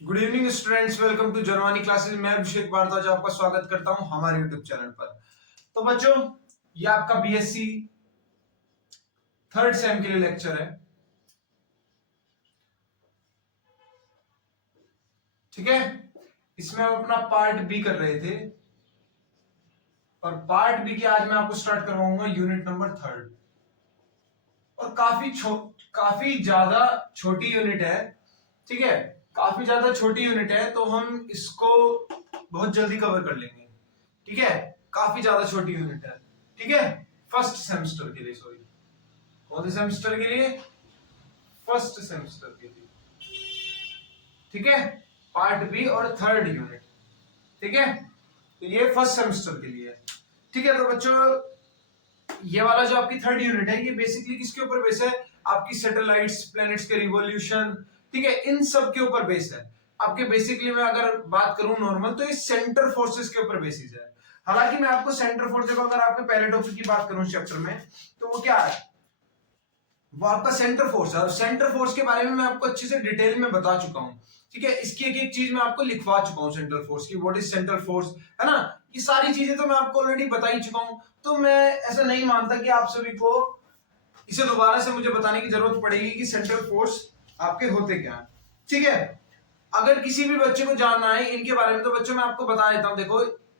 Good evening students, welcome to Janvani classes. मैं अभिषेक भारद्वाज आपका स्वागत करता हूं हमारे यूट्यूब चैनल पर। तो बच्चों, ये आपका बीएससी थर्ड सेम के लिए लेक्चर है। ठीक है, इसमें हम अपना पार्ट बी कर रहे थे और पार्ट बी के आज मैं आपको स्टार्ट करवाऊंगा यूनिट नंबर थर्ड। और काफी ज्यादा छोटी यूनिट है। ठीक है, काफी ज्यादा छोटी यूनिट है तो हम इसको बहुत जल्दी कवर कर लेंगे। ठीक है, काफी ज्यादा छोटी यूनिट है। ठीक है, फर्स्ट सेमेस्टर के लिए, सॉरी, कौन से सेमेस्टर के लिए? फर्स्ट सेमेस्टर के लिए। ठीक है, पार्ट बी और थर्ड यूनिट। ठीक है, तो ये फर्स्ट सेमेस्टर के लिए है। ठीक है, तो बच्चों, ये वाला जो आपकी थर्ड यूनिट है ये बेसिकली किसके ऊपर बेस है? आपकी सैटेलाइट्स, प्लैनेट्स के रिवॉल्यूशन, ठीक है, इन सब के ऊपर बेस है। आपके बेसिकली मैं अगर बात करूं नॉर्मल तो ये सेंटर फोर्सेस के ऊपर बेसिस है। हालांकि मैं आपको सेंटर फोर्स, देखो अगर आपके पहले टॉपिक की बात करूं चैप्टर में तो वो क्या है? वो आपका सेंटर फोर्स है। और सेंटर फोर्स के बारे में मैं आपको अच्छे से डिटेल में बता चुका हूं। ठीक है, इसकी एक एक चीज मैं आपको लिखवा चुका हूं, सेंट्रल फोर्स की, व्हाट इज सेंट्रल फोर्स, है ना। ये सारी चीजें तो मैं आपको ऑलरेडी बता ही चुका हूं। तो मैं ऐसा नहीं मानता कि आप सभी को इसे दोबारा से मुझे बताने की जरूरत पड़ेगी कि सेंट्रल फोर्स आपके होते क्या है। ठीक है, अगर किसी भी बच्चे को जानना है इनके बारे में तो बच्चों मैं आपको बता देता हूं। देखो,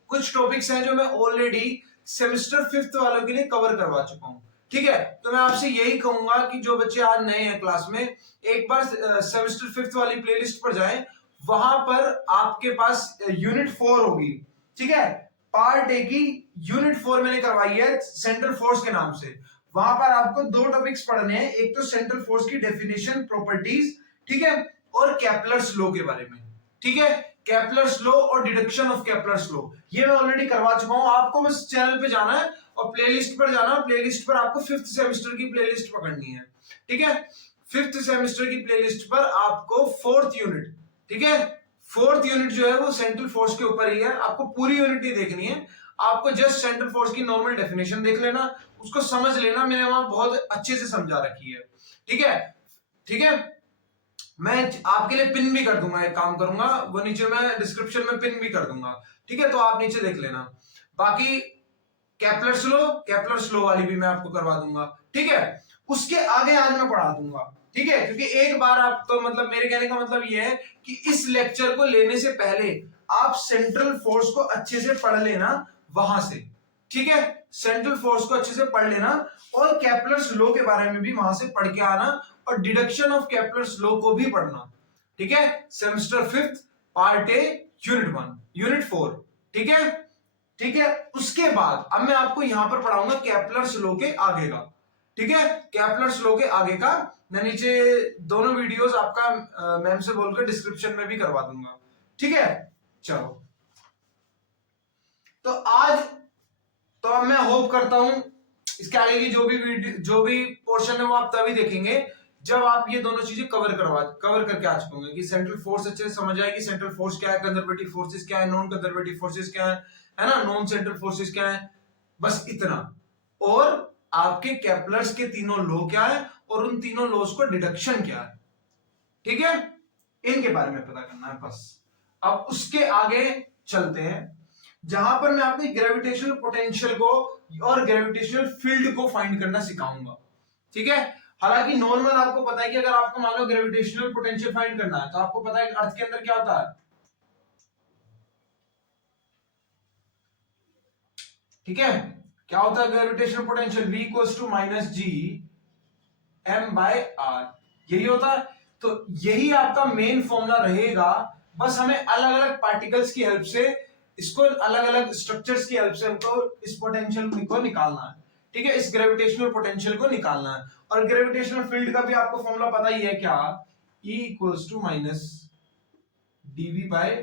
कुछ टॉपिक्स हैं जो मैं ऑलरेडी सेमेस्टर फिफ्थ वालों के लिए कवर करवा चुका हूं। ठीक है, तो मैं आपसे यही कहूंगा कि जो बच्चे आज नए हैं क्लास में, एक बार सेमेस्टर फिफ्थ वाली प्लेलिस्ट पर जाएं। वहां पर आपके पास यूनिट 4 होगी। ठीक है, पार्ट ए की यूनिट 4 मैंने करवाई है सेंट्रल फोर्स के नाम से। वहां पर आपको दो टॉपिक्स पढ़ने हैं, एक तो सेंट्रल फोर्स की डेफिनेशन, प्रॉपर्टीज, ठीक है, और केपलर्स लॉ के बारे में। ठीक है, केपलर्स लॉ और डिडक्शन ऑफ केपलर्स लॉ ये मैं ऑलरेडी करवा चुका हूं। आपको बस चैनल पे जाना है और प्लेलिस्ट पर जाना है। प्लेलिस्ट पर आपको फिफ्थ सेमेस्टर की प्लेलिस्ट पकड़नी है। ठीक है, फिफ्थ सेमेस्टर की प्लेलिस्ट पर आपको फोर्थ यूनिट, ठीक है, फोर्थ यूनिट जो है वो सेंट्रल फोर्स के ऊपर ही है। आपको पूरी यूनिट नहीं देखनी है, आपको जस्ट सेंट्रल फोर्स की नॉर्मल डेफिनेशन देख लेना, उसको समझ लेना। मैंने वहां बहुत अच्छे से समझा रखी है। ठीक है, ठीक है, मैं आपके लिए पिन भी कर दूंगा, एक काम करूंगा वो नीचे मैं डिस्क्रिप्शन में पिन भी कर दूंगा। ठीक है, तो आप नीचे देख लेना। बाकी केपलर्स लो वाली भी मैं आपको करवा दूंगा। ठीक है, उसके आगे आज मैं पढ़ा दूंगा। ठीक है, क्योंकि एक बार आप तो मतलब मेरे कहने का मतलब ये है कि इस लेक्चर को लेने से पहले आप सेंट्रल फोर्स को अच्छे से पढ़ लेना वहां से। ठीक है, सेंट्रल फोर्स को अच्छे से पढ़ लेना और केपलर्स लॉ के बारे में भी वहां से पढ़ के आना और डिडक्शन ऑफ केपलर्स लॉ को भी पढ़ना। ठीक है, semester fifth, part A, unit 1, unit 4। ठीक है, ठीक है, उसके बाद अब मैं आपको यहां पर पढ़ाऊंगा केपलर्स लॉ के आगे का। ठीक है, केपलर्स लॉ के आगे का मैं नीचे दोनों वीडियोस आपका मैम से बोलकर डिस्क्रिप्शन में भी करवा दूंगा। ठीक है, चलो, तो आज तो अब मैं होप करता हूं इसके आगे की जो भी पोर्शन है वो आप तभी देखेंगे जब आप ये दोनों चीजें कवर करके आ चुके होंगे कि सेंट्रल फोर्स अच्छे से समझ आए कि सेंट्रल फोर्स क्या है, कंजर्वेटिव फोर्सेस क्या है, नॉन कंजर्वेटिव फोर्सेस क्या है ना, नॉन सेंट्रल फोर्सेस क्या है, बस इतना। और आपके केपलर्स के तीनों लॉ क्या है और उन तीनों लॉज को डिडक्शन क्या है। ठीक है, इनके बारे में पता करना है बस। अब उसके आगे चलते हैं जहां पर मैं आपको ग्रेविटेशनल पोटेंशियल को और ग्रेविटेशनल फील्ड को फाइंड करना सिखाऊंगा। ठीक है, हालांकि नॉर्मल आपको पता है कि अगर आपको मान लो ग्रेविटेशनल पोटेंशियल फाइंड करना है तो आपको पता है अर्थ के अंदर क्या होता है। ठीक है, क्या होता है gravitational potential? v equals to minus G M by are, यही होता है। तो यही आपका मेन फॉर्मूला रहेगा। बस हमें अलग अलग पार्टिकल्स की हेल्प से, इसको अलग अलग स्ट्रक्चर्स की हेल्प से हमको इस पोटेंशियल को निकालना है। ठीक है, इस ग्रेविटेशनल पोटेंशियल को निकालना है। और ग्रेविटेशनल फील्ड का भी आपको फॉर्मूला पता ही है क्या, E equals to minus D V by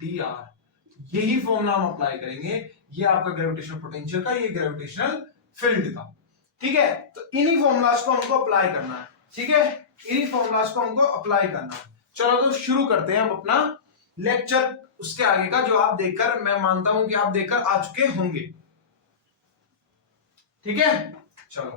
D R. यही फॉर्मूला हम अप्लाई करेंगे, ये आपका ग्रेविटेशनल पोटेंशियल का, ये ग्रेविटेशनल फील्ड का। ठीक है, तो इन्हीं फॉर्मूलाज को हमको अप्लाई करना है। ठीक है, इन्हीं फॉर्मूलाज को हमको अप्लाई करना है। चलो तो शुरू करते हैं हम अपना लेक्चर उसके आगे का, जो आप देखकर, मैं मानता हूं कि आप देखकर आ चुके होंगे। ठीक है, चलो,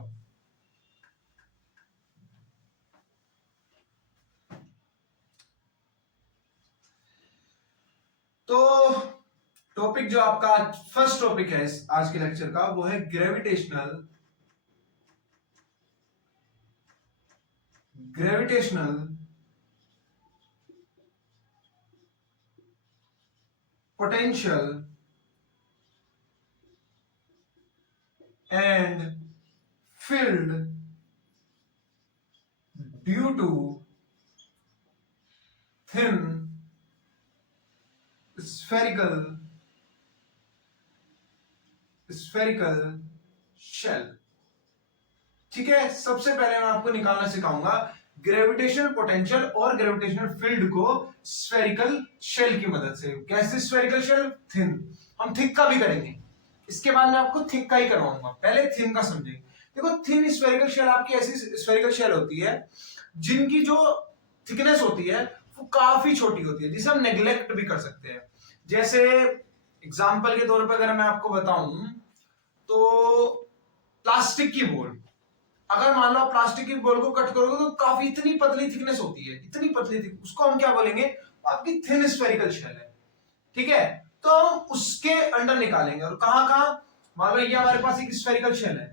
टॉपिक जो आपका फर्स्ट टॉपिक है आज के लेक्चर का वो है gravitational potential and field due to thin spherical shell. ठीक है, सबसे पहले मैं आपको निकालना सिखाऊंगा ग्रेविटेशनल पोटेंशियल और ग्रेविटेशनल फील्ड को स्फेरिकल शेल की मदद से। कैसे स्फेरिकल शेल? थिन। हम थिक का भी करेंगे, इसके बाद मैं आपको थिक का ही करवाऊंगा, पहले थिन का समझेंगे। देखो, थिन स्फेरिकल शेल आपकी ऐसी स्फेरिकल शेल होती है जिनकी जो थिकनेस होती है वो काफी छोटी होती है, जिसे हम नेग्लेक्ट भी कर सकते हैं। जैसे एग्जाम्पल के तौर पर अगर मैं आपको बताऊं तो प्लास्टिक की बॉल, अगर मान लो आप प्लास्टिक की बॉल को कट करोगे तो काफी इतनी पतली थिकनेस होती है, इतनी पतली थिक, उसको हम क्या बोलेंगे? आपकी थिन स्फेरिकल शेल है। ठीक है, तो हम उसके अंडर निकालेंगे। और कहां कहां? मान लो ये हमारे पास एक स्फेरिकल शेल है,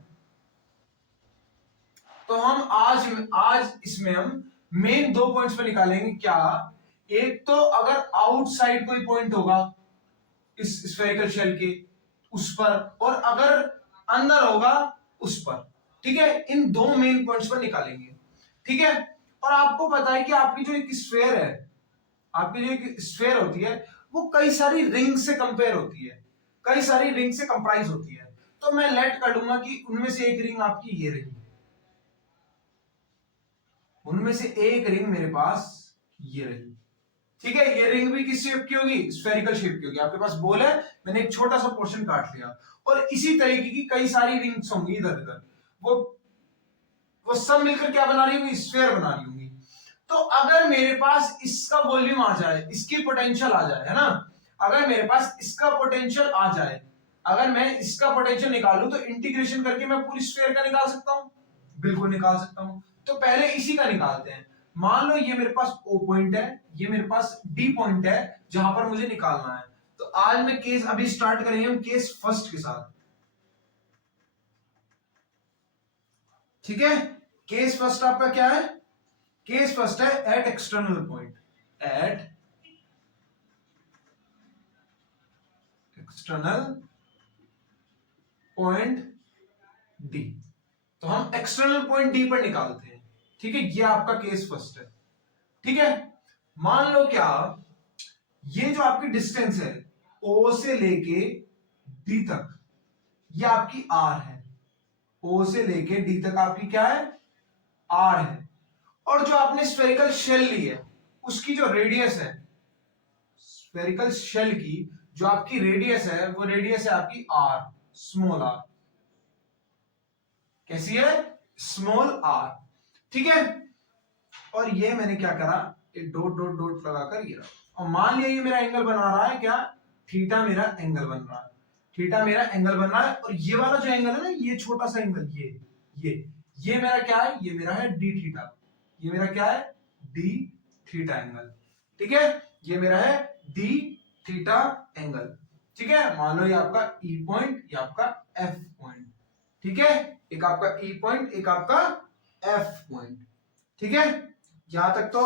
तो हम आज इसमें हम मेन 2 पॉइंट्स पे निकालेंगे। क्या? एक तो अगर आउटसाइड कोई पॉइंट होगा इस स्फेरिकल शेल के, उस पर, और अगर अंदर होगा उस पर। ठीक है, इन 2 मेन पॉइंट्स पर निकालेंगे। ठीक है, और आपको पता है कि आपकी जो एक स्फेयर है, आपकी जो एक स्फेयर होती है वो कई सारी रिंग से कंपेयर होती है, कई सारी रिंग से कंप्राइज होती है। तो मैं लेट कर लूंगा कि उनमें से एक रिंग आपकी ये रही, उनमें से एक रिंग मेरे पास ये रही। ठीक है, ये रिंग भी किस शेप की होगी? स्फेरिकल शेप की होगी। आपके पास बॉल है, मैंने एक छोटा सा पोर्शन काट लिया, और इसी तरीके की कई सारी रिंग्स होंगी इधर उधर, वो सब मिलकर क्या बना रही होंगी? स्फेयर बना रही होंगी। तो अगर मेरे पास इसका वॉल्यूम आ जाए, इसकी पोटेंशियल आ जाए, है ना, अगर मेरे पास इसका पोटेंशियल आ जाए, अगर मैं इसका पोटेंशियल निकालूं तो इंटीग्रेशन करके मैं पूरी स्फेयर का निकाल सकता हूं? बिल्कुल निकाल सकता हूं। तो पहले इसी का निकालते हैं। मान लो ये मेरे पास O पॉइंट है, ये मेरे पास D पॉइंट है जहां पर मुझे निकालना है। तो आज मैं केस अभी स्टार्ट करेंगे हम केस फर्स्ट के साथ। ठीक है, केस फर्स्ट आपका क्या है? केस फर्स्ट है at external point, at external point D. तो हम एक्सटर्नल पॉइंट डी पर निकालते हैं। ठीक है, ये आपका केस फर्स्ट है। ठीक है, मान लो क्या, ये जो आपकी डिस्टेंस है ओ से लेके डी तक, ये आपकी आर है। ओ से लेके डी तक आपकी क्या है? आर है। और जो आपने स्फेरिकल शेल ली है उसकी जो रेडियस है, स्फेरिकल शेल की जो आपकी रेडियस है वो रेडियस है आपकी आर, स्मॉल आर। कैसी है? Small R. ठीक है, और ये मैंने क्या करा, एक डॉट डॉट डॉट लगाकर ये रहा। और मान लिया ये मेरा एंगल बना रहा है क्या? थीटा मेरा एंगल बन रहा है, थीटा मेरा एंगल बन रहा है। और ये वाला जो एंगल है ना, ये छोटा सा एंगल, ये मेरा क्या है? ये मेरा है डी थीटा। ये मेरा क्या है? D theta angle. ठीक है, ये मेरा है डी थीटा एंगल। ठीक है, मान लो ये आपका ई पॉइंट, ये आपका एफ पॉइंट। ठीक है, एक आपका ई पॉइंट, एक आपका एफ पॉइंट। ठीक है, यहां तक तो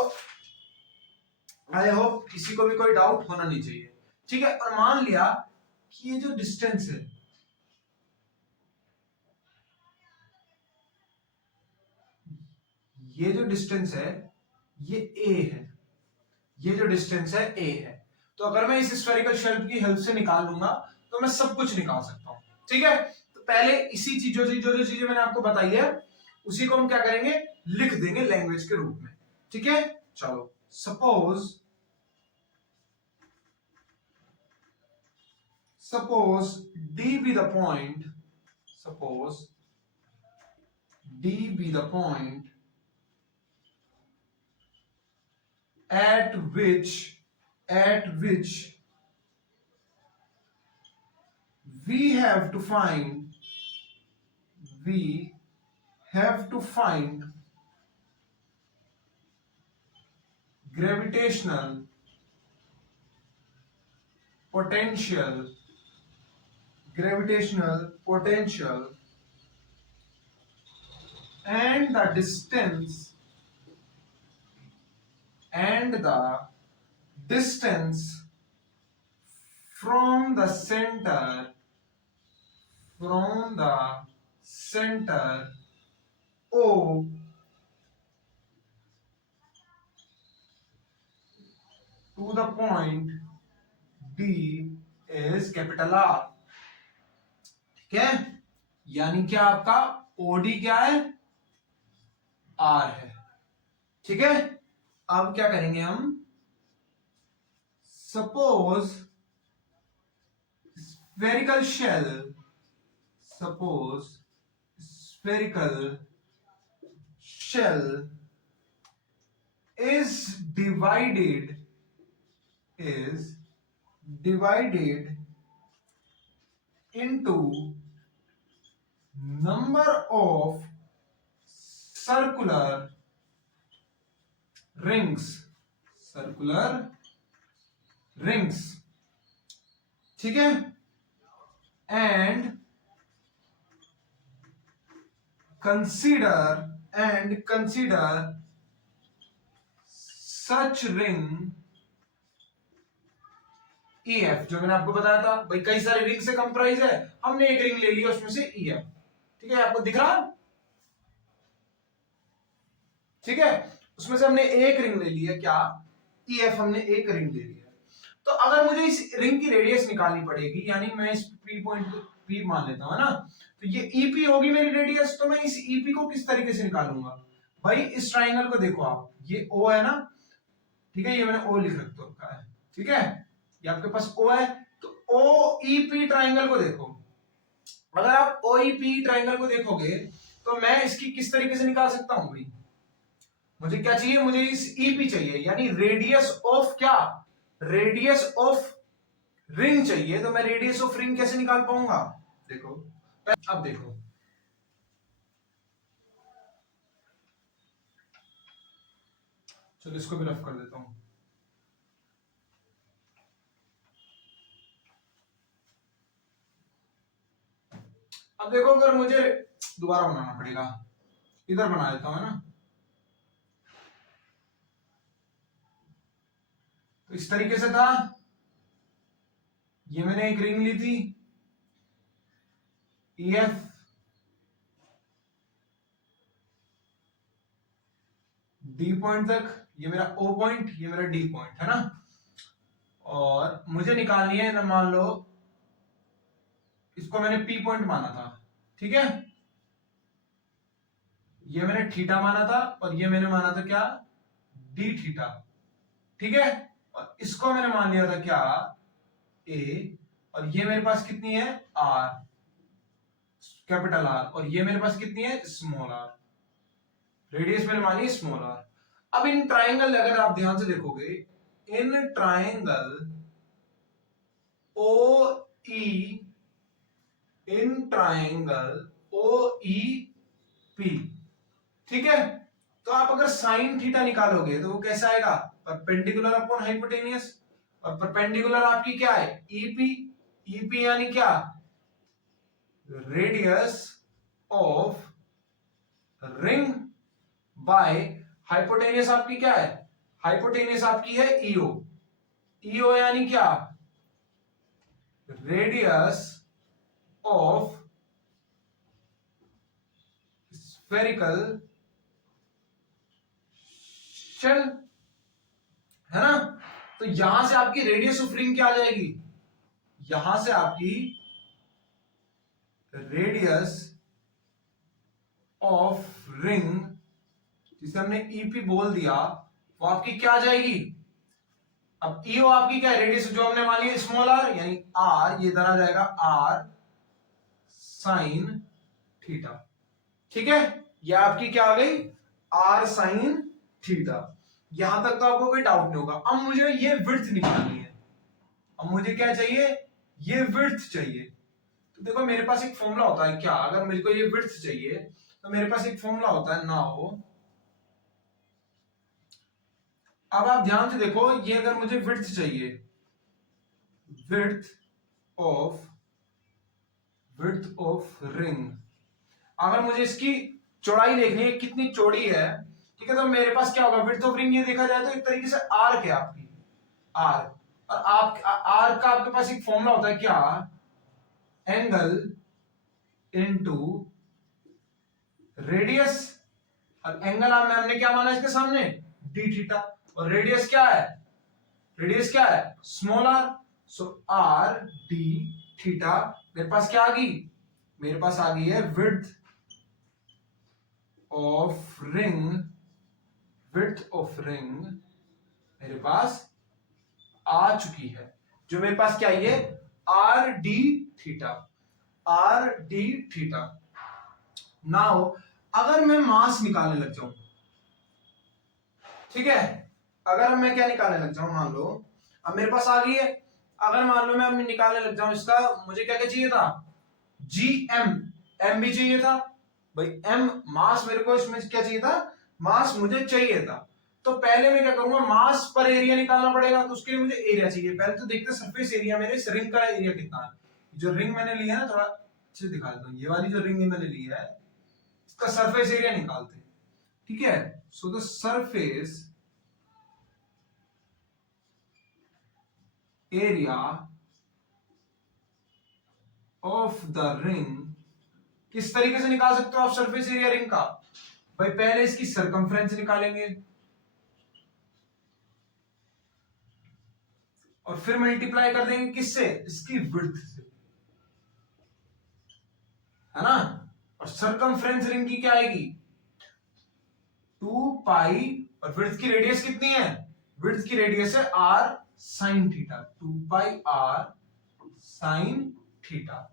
आई होप किसी को भी कोई डाउट होना नहीं चाहिए। ठीक है, और मान लिया कि ये जो डिस्टेंस है, ये जो डिस्टेंस है ये ए है, ये जो डिस्टेंस है ए है। तो अगर मैं इस स्फेरिकल शेल की हेल्प से निकाल लूंगा तो मैं सब कुछ निकाल सकता हूं। ठीक है, तो पहले इसी चीजों से जो जो चीजें मैंने आपको बताई है उसी को हम क्या करेंगे? लिख देंगे लैंग्वेज के रूप में। ठीक है, चलो, suppose D be the point, suppose D be the point at which we have to find gravitational potential gravitational potential and the distance from the center O to the point D is capital R. ठीक है, यानी क्या आपका OD क्या है, R है. ठीक है, अब क्या करेंगे हम, suppose spherical shell is divided into number of circular rings. ठीक है, and consider such ring EF, जो मैंने आपको बताया था भाई कई सारे रिंग से कंप्राइज है, हमने एक रिंग ले लिया उसमें से EF. ठीक है, आपको दिख रहा, ठीक है, उसमें से हमने एक रिंग ले लिया, क्या EF, हमने एक रिंग ले लिया. तो अगर मुझे इस रिंग की रेडियस निकालनी पड़ेगी, यानी मैं इस P पॉइंट को P मान लेता हूं ना, तो ये EP होगी मेरी रेडियस. तो मैं इस EP को किस तरीके से निकालूंगा भाई, इस ट्राइंगल को देखो आप, ये O है ना, ठीक है, ये मैंने O लिख रखा है. ठीक है, ये आपके पास O है, तो OEP ट्राइंगल को देखो. अगर आप OEP ट्राइंगल को देखोगे तो मैं इसकी किस तरीके से निकाल सकता हूं भाई, मुझे क्या चाहिए, मुझे इस EP चाहिए, यानी रेडियस ऑफ क्या, रेडियस ऑफ रिंग चाहिए. तो मैं रेडियस ऑफ रिंग कैसे निकाल पाऊंगा, देखो, अब देखो, चलो इसको भी रफ कर देता हूं. अब देखो, अगर मुझे दोबारा बनाना पड़ेगा, इधर बना देता हूं, है ना, तो इस तरीके से था, ये मैंने एक रिंग ली थी EF, D पॉइंट तक, ये मेरा O पॉइंट, ये मेरा D पॉइंट है ना, और मुझे निकालनी है ना, मान लो इसको मैंने P पॉइंट माना था. ठीक है, ये मैंने थीटा माना था, और ये मैंने माना था क्या, D थीटा. ठीक है, और इसको मैंने मान लिया था क्या, A, और ये मेरे पास कितनी है, R, कैपिटल R, और ये मेरे पास कितनी है, स्मॉल r. रेडियस मैंने मानी स्मॉल r. अब इन ट्राइंगल अगर आप ध्यान से देखोगे, इन ट्राइंगल OEP, ठीक है, तो आप अगर साइन थीटा निकालोगे तो वो कैसा आएगा, परपेंडिकुलर अपॉन हाइपोटेनियस, और परपेंडिकुलर आपकी क्या है, EP यानी क्या, radius of ring by hypotenuse आपकी क्या है, हाइपोटेनियस आपकी है EO यानी क्या, रेडियस ऑफ स्फेरिकल शेल, है ना. तो यहां से आपकी रेडियस ऑफ रिंग क्या आ जाएगी, यहां से आपकी रेडियस ऑफ रिंग, जिसे हमने EP बोल दिया, वो आपकी क्या आ जाएगी. अब EO आपकी क्या है, रेडियस जो हमने मान लिया स्मॉल r, यानी R, ये इधर आ जाएगा R साइन थीटा. ठीक है, ये आपकी क्या आ गई, R साइन थीटा. यहां तक तो आपको कोई डाउट नहीं होगा. अब मुझे ये विड्थ निकालनी है, अब मुझे क्या चाहिए, ये विड्थ चाहिए. तो देखो मेरे पास एक फॉर्मूला होता है क्या, अगर मेरे को ये विड्थ चाहिए तो मेरे पास एक फॉर्मूला होता है, नाउ अब आप ध्यान से देखो, ये अगर मुझे विड्थ चाहिए, width of width of ring. अगर मुझे इसकी चौड़ाई देखनी है कितनी चौड़ी है, ठीक है, तो मेरे पास क्या होगा, विड्थ ऑफ रिंग ये देखा जाए तो एक तरीके से आर्क है आपकी, आर्क। और आप आर्क का आपके पास एक फॉर्मूला होता है क्या, एंगल इनटू रेडियस। और एंगल हमने क्या माना इसके सामने, डी थीटा। और रेडियस क्या है, रेडियस क्या है, small R. So R D theta. मेरे पास क्या आ गई, मेरे पास आ गई है width of ring, width of ring मेरे पास आ चुकी है, जो मेरे पास क्या है, are D theta, are D theta. Now अगर मैं मास निकालने लग जाऊं, ठीक है, अगर मैं क्या निकालने लग जाऊं, मान लो अब मेरे पास आ गई है, अगर मान लो मैं अब निकालने लग जाऊं इसका, मुझे क्या क्या चाहिए था, जी एम भी चाहिए था भाई, एम मास मेरे को इसमें क्या चाहिए था, मास मुझे चाहिए था। तो पहले मैं क्या करूंगा, मास पर एरिया निकालना पड़ेगा, तो उसके लिए मुझे एरिया चाहिए। पहले तो देखते हैं सरफेस एरिया मेरे इस रिंग का एरिया कितना है। जो रिंग मैंने लिया है ना, थोड़ा अच्छे दिखा देता हूं, ये वाली जो रिंग मैंने ली है इसका सरफेस एरिया निकालते हैं, ठीक है। So the surface area of the ring, किस तरीके से निकाल सकते हो आप सरफेस एरिया रिंग का, भाई पहले इसकी सरकमफ्रेंस निकालेंगे और फिर मल्टीप्लाई कर देंगे किससे, इसकी विड्थ से, है ना। और सरकमफ्रेंस रिंग की क्या आएगी, 2 पाई, और विड्थ की रेडियस कितनी है, विड्थ की रेडियस है R sine theta, 2 pi R sine theta.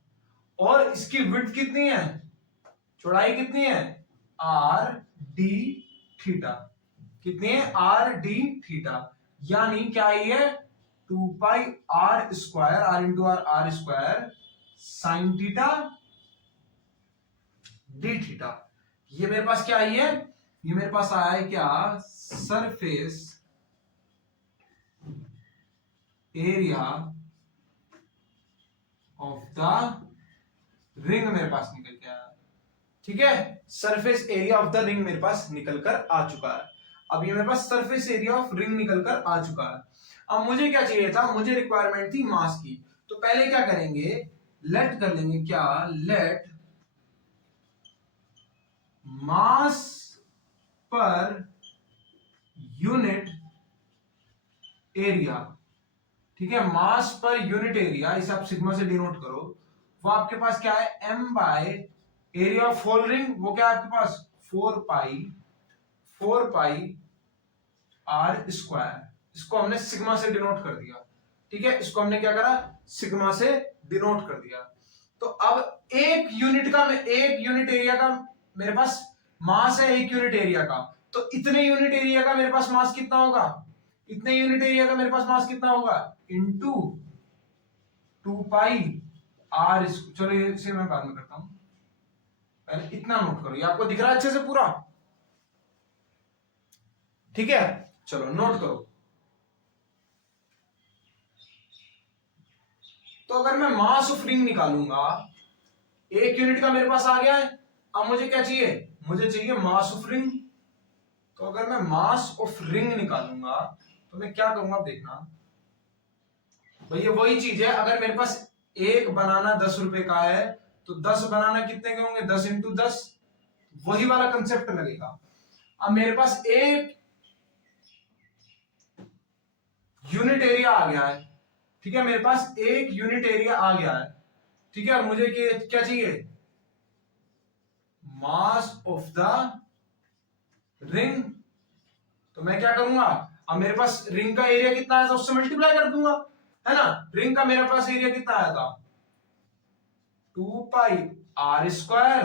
और इसकी विड्थ कितनी है, चौड़ाई कितनी है, आर डी थीटा, कितनी है, आर डी थीटा। यानी क्या है, 2 pi are square, r into r, r square sine theta d theta. ये मेरे पास क्या आई है, ये मेरे पास आया है क्या, surface area of the ring मेरे पास निकल के आया, ठीक है। Surface area of the ring मेरे पास निकल कर आ चुका है। अब ये मेरे पास सरफेस एरिया ऑफ रिंग निकल कर आ चुका है। अब मुझे क्या चाहिए था, मुझे रिक्वायरमेंट थी मास की। तो पहले क्या करेंगे, लेट कर लेंगे क्या, लेट मास पर यूनिट एरिया, ठीक है, मास पर यूनिट एरिया, इसे आप सिग्मा से डिनोट करो। वो आपके पास क्या है, m by area of whole ring, वो क्या है आपके पास 4 पाई आर स्क्वायर। इसको हमने सिग्मा से डिनोट कर दिया, ठीक है, इसको हमने क्या करा, सिग्मा से डिनोट कर दिया। तो अब एक यूनिट एरिया का मेरे पास मास है, एक यूनिट एरिया का, तो इतने यूनिट एरिया का मेरे पास मास कितना होगा, इतने यूनिट एरिया का मेरे पास मास कितना होगा, इंटू 2 पाई आर। चलो इसे मैं बाद में करता हूं, पहले इतना नोट करो, ये आपको दिख रहा है अच्छे से पूरा, ठीक है। चलो नोट करो। तो अगर मैं मास ऑफ रिंग निकालूंगा, एक यूनिट का मेरे पास आ गया है, अब मुझे क्या चाहिए, मुझे चाहिए मास ऑफ रिंग। तो अगर मैं मास ऑफ रिंग निकालूंगा तो मैं क्या करूंगा, देखना भैया, वही चीज है, अगर मेरे पास एक बनाना 10 रुपए का है, तो 10 बनाना कितने के होंगे, 10 इंटू 10, वही वाला कंसेप्ट लगेगा। अब मेरे पास एक यूनिट एरिया आ गया है, ठीक है, मेरे पास एक यूनिट एरिया आ गया है, ठीक है, और मुझे क्या चाहिए, मास ऑफ द रिंग। तो मैं क्या करूंगा, अब मेरे पास रिंग का एरिया कितना है, तो उससे मल्टीप्लाई कर दूंगा, है ना। रिंग का मेरे पास एरिया कितना आया था, 2 pi are square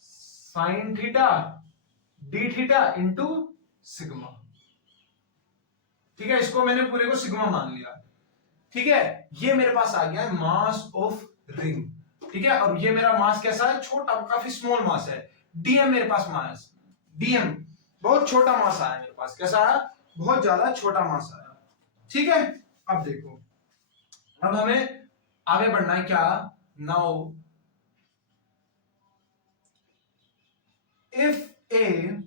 sine theta d theta into sigma, ठीक है, इसको मैंने पूरे को सिग्मा मान लिया, ठीक है। ये मेरे पास आ गया है मास ऑफ रिंग, ठीक है। और ये मेरा मास कैसा है, छोटा, काफी स्मॉल मास है, डीएम मेरे पास मास, डीएम बहुत छोटा मास आया मेरे पास, कैसा आया, बहुत ज्यादा छोटा मास आया, ठीक है। अब देखो, अब हमें आगे बढ़ना है क्या, now if a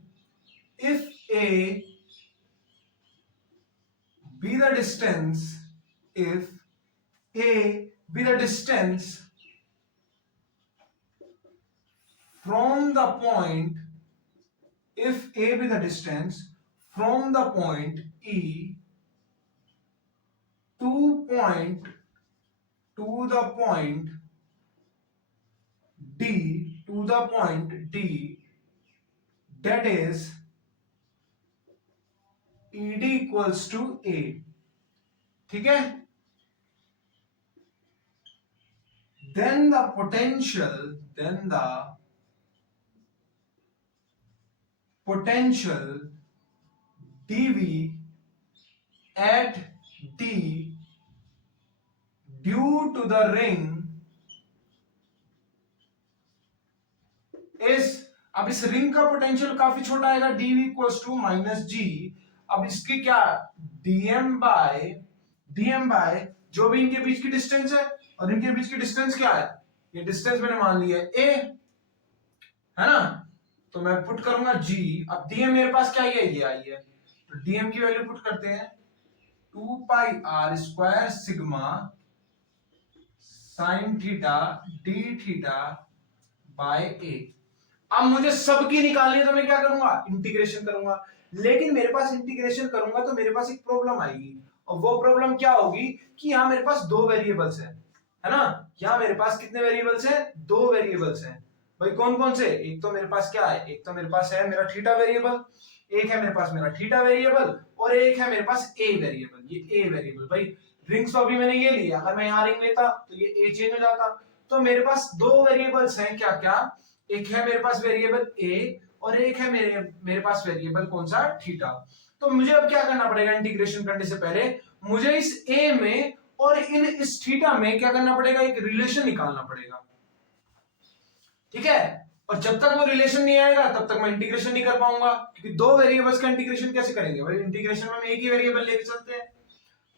be the distance, if a be the distance from the point, if a be the distance from the point E to the point D, that is ED equals to A, ठीक है? Then the potential dV at D due to the ring is, अब इस ring का potential काफी छोटा आएगा, dV equals to minus जी। अब इसकी क्या dm बाय जो भी इनके बीच की डिस्टेंस है, और इनके बीच की डिस्टेंस क्या है, ये डिस्टेंस मैंने मान लिया है a, है ना, तो मैं पुट करूंगा g। अब dm मेरे पास क्या है, ये आई है, तो dm की वैल्यू पुट करते हैं 2 pi r square sigma sign theta d theta by a। अब मुझे सबकी निकालनी है, तो मैं क्या करूंगा, इंटीग्रेशन करूंगा। लेकिन मेरे पास इंटीग्रेशन करूंगा तो मेरे पास एक प्रॉब्लम आएगी, और वो प्रॉब्लम क्या होगी कि यहां मेरे पास दो वेरिएबल्स हैं, है ना, यहां मेरे पास कितने वेरिएबल्स हैं, दो वेरिएबल्स हैं भाई। कौन कौन से, एक तो मेरे पास क्या है, एक तो मेरे पास है मेरा थीटा वेरिएबल, एक है मेरे पास मेरा थीटा वेरिएबल, और एक है मेरे पास ए वेरिएबल। ये ए वेरिएबल भाई, रिंग्स तो अभी मैंने ये लिया, अगर मैं यहां रिंग लेता तो ये ए चेंज हो जाता। तो मेरे पास दो वेरिएबल्स हैं, क्या क्या, एक है मेरे पास वेरिएबल ए, और एक है मेरे पास वेरिएबल कौन सा, थीटा। तो मुझे अब क्या करना पड़ेगा, इंटीग्रेशन करने से पहले मुझे इस ए में और इस थीटा में क्या करना पड़ेगा, एक रिलेशन निकालना पड़ेगा, ठीक है। और जब तक वो रिलेशन नहीं आएगा तब तक मैं इंटीग्रेशन नहीं कर पाऊंगा, क्योंकि दो वेरिएबल्स का इंटीग्रेशन कैसे करेंगे भाई, इंटीग्रेशन में हम एक ही वेरिएबल लेके चलते हैं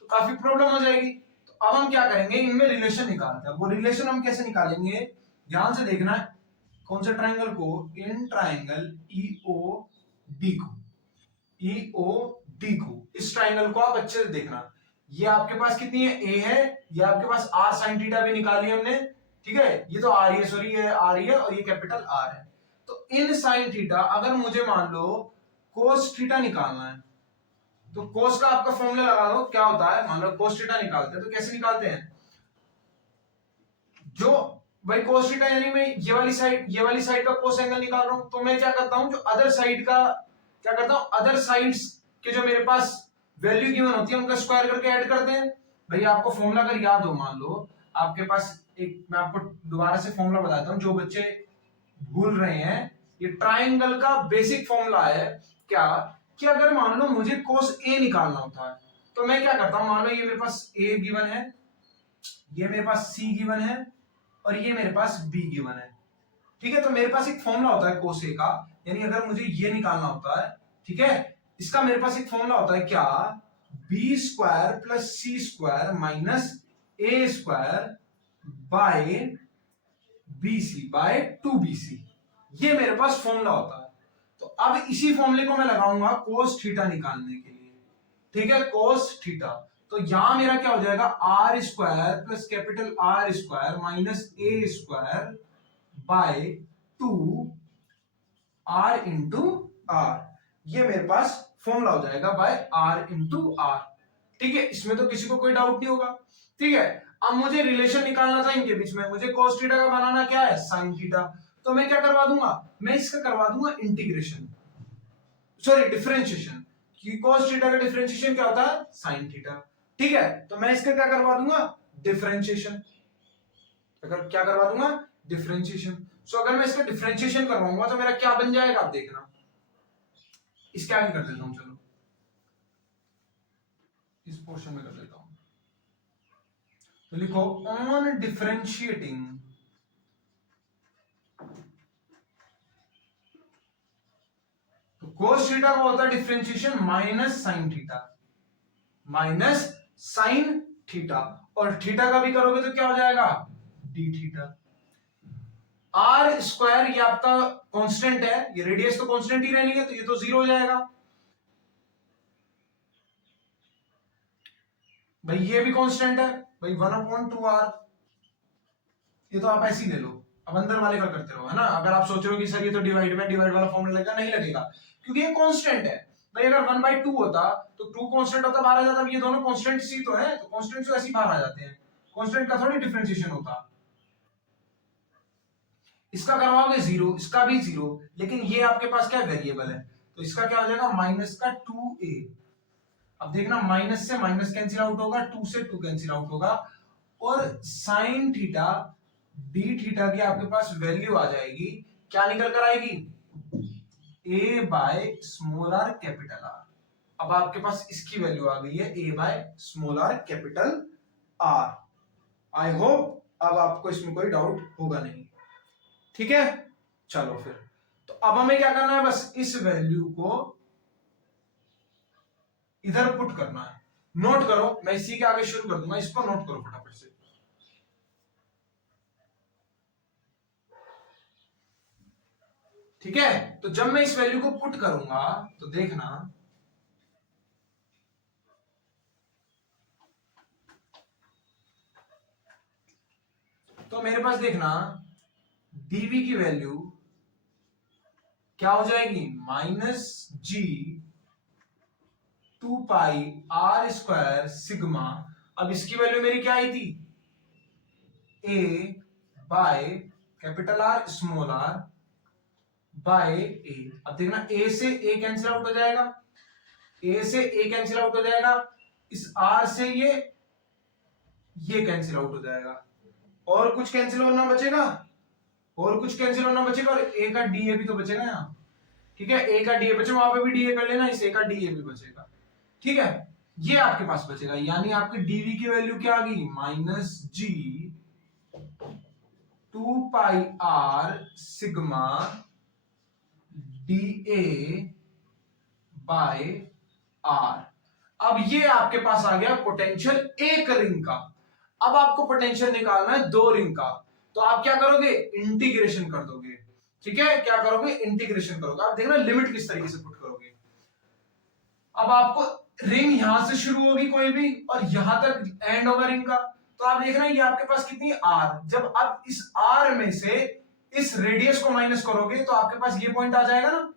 तो काफी प्रॉब्लम हो जाएगी। तो अब हम क्या करेंगे, इनमें रिलेशन निकालते हैं। वो रिलेशन हम कैसे निकालेंगे, ध्यान से देखना है, कौन से ट्रायंगल को, इन ट्रायंगल ईओडी को, इस ट्रायंगल को आप अच्छे से देखना। ये आपके पास कितनी है, ए है, ये आपके पास आर साइन थीटा भी निकाली हमने, ठीक है, ये तो आर है, सॉरी ये आर है, और ये कैपिटल आर है। तो इन साइन थीटा, अगर मुझे मान लो कोस थीटा निकालना है, तो कोस का आपका फॉर्मूला लगा दो, क्या होता है, मान लो कोस थीटा निकालते हैं, तो कैसे निकालते हैं, जो भाई कोस थीटा यानी मैं ये वाली साइड का कोस एंगल निकाल रहा हूं, तो मैं क्या करता हूं, जो अदर साइड का क्या करता हूं, अदर साइड्स के जो मेरे पास वैल्यू गिवन होती है उनका स्क्वायर करके ऐड करते हैं। भाई आपको फॉर्मूला अगर याद हो, मान लो आपके पास एक, मैं आपको दोबारा से फॉर्मूला बताता हूं जो बच्चे भूल रहे हैं, ये ट्रायंगल का बेसिक फॉर्मूला है क्या, कि अगर मान लो मुझे कोस ए निकालना होता है, तो मैं क्या करता हूं, मान लो ये मेरे पास ए गिवन है, ये मेरे पास सी गिवन है, और ये मेरे पास बी गिवन है, ठीक है। तो मेरे पास एक फॉर्मूला होता है कोस ए का, यानी अगर मुझे ये निकालना होता है, ठीक है, इसका मेरे पास एक फॉर्मूला होता है क्या, B square plus C square minus A square by BC by 2bc, ये मेरे पास फॉर्मूला होता है। तो अब इसी फॉर्मूले को मैं लगाऊंगा कोस थीटा निकालने के लिए, ठीक है, कोस थीटा। तो यहां मेरा क्या हो जाएगा, R square plus capital R square minus A square by 2 R into R, ये मेरे पास फॉर्मूला हो जाएगा बाय आर इंटू आर, ठीक है। इसमें तो किसी को कोई डाउट नहीं होगा, ठीक है। अब मुझे रिलेशन निकालना था इनके बीच में, मुझे cos थीटा का बनाना क्या है, sin थीटा। तो मैं क्या करवा दूंगा, मैं इसका करवा दूंगा इंटीग्रेशन, सॉरी डिफरेंशिएशन, क्योंकि cos थीटा का डिफरेंशिएशन क्या होता है, sin थीटा, ठीक है। तो मैं इसका क्या करवा दूंगा, डिफरेंशिएशन, अगर क्या करवा दूंगा, डिफरेंशिएशन। सो अगर मैं इसका डिफरेंशिएशन करवाऊंगा तो मेरा क्या बन जाएगा, आप देखना, इसके आगे कर देता हूं, चलो इस पोर्शन में कर देता हूं। तो लिखो ऑन डिफरेंशिएटिंग तो कोस थीटा का होता है differentiation minus sine theta, minus sign theta, और थीटा का भी करोगे तो क्या हो जाएगा, डी थीटा। आर स्क्वायर ये आपका कांस्टेंट है, ये रेडियस तो कांस्टेंट ही रहनी है, तो ये तो 0 हो जाएगा भाई। ये भी कांस्टेंट है भाई 1/2r, ये तो आप ऐसे ही ले लो। अब अंदर वाले का करते रहो, है ना। अगर आप सोच रहे हो कि सर ये तो डिवाइड वाला फॉर्मूला लगेगा, नहीं लगेगा, क्योंकि ये कांस्टेंट है भाई। अगर 1/2 होता तो 2 कांस्टेंट होता, बाहर आ जाता। ये दोनों कांस्टेंट ही तो है, तो कांस्टेंट तो ऐसे ही बाहर आ जाते हैं, कांस्टेंट का थोड़ी डिफरेंशिएशन होता। इसका करवाओगे 0, इसका भी 0, लेकिन ये आपके पास क्या वेरिएबल है, तो इसका क्या हो जाएगा माइनस का 2a। अब देखना माइनस से माइनस कैंसिल आउट होगा, 2 से 2 कैंसिल आउट होगा, और साइन थीटा डी थीटा की आपके पास वैल्यू आ जाएगी, क्या निकल कर आएगी, a by small are capital R. अब आपके पास इसकी वैल्यू आ गई है a by small are capital R. I hope अब आपको इसमें कोई डाउट होगा नहीं, ठीक है। चलो फिर, तो अब हमें क्या करना है, बस इस वैल्यू को इधर पुट करना है। नोट करो, मैं इसी के आगे शुरू कर दूंगा, इसको नोट करो फटाफट से। ठीक है, तो जब मैं इस वैल्यू को पुट करूंगा तो देखना, तो मेरे पास देखना dv की वैल्यू क्या हो जाएगी, minus G 2 pi are square sigma. अब इसकी वैल्यू मेरी क्या आई थी, a by capital R small R by a। अब देखना a से a कैंसिल आउट हो जाएगा, a से a कैंसिल आउट हो जाएगा, इस r से ये कैंसिल आउट हो जाएगा, और कुछ कैंसिल होना बचेगा, और कुछ कैंसिल होना बचेगा, और a का dA भी तो बचेगा यहाँ। ठीक है, a का dA बचेगा, वहां पे भी dA कर लेना, इस a का dA भी बचेगा। ठीक है, ये आपके पास बचेगा, यानी आपके dv की वैल्यू क्या आ गई, minus G 2 pi are sigma dA by R. अब ये आपके पास आ गया पोटेंशियल एक रिंग का। अब आपको पोटेंशियल निकालना है दो रिंग का, तो आप क्या करोगे, इंटीग्रेशन कर दोगे। ठीक है, क्या करोगे, इंटीग्रेशन करोगे। आप देखना लिमिट किस तरीके से पुट करोगे। अब आपको रिंग यहां से शुरू होगी कोई भी, और यहां तक एंड होगा रिंग का, तो आप देखना ये आपके पास कितनी आर। जब आप इस आर में से इस रेडियस को माइनस करोगे तो आपके पास ये पॉइंट आ जाएगा ना,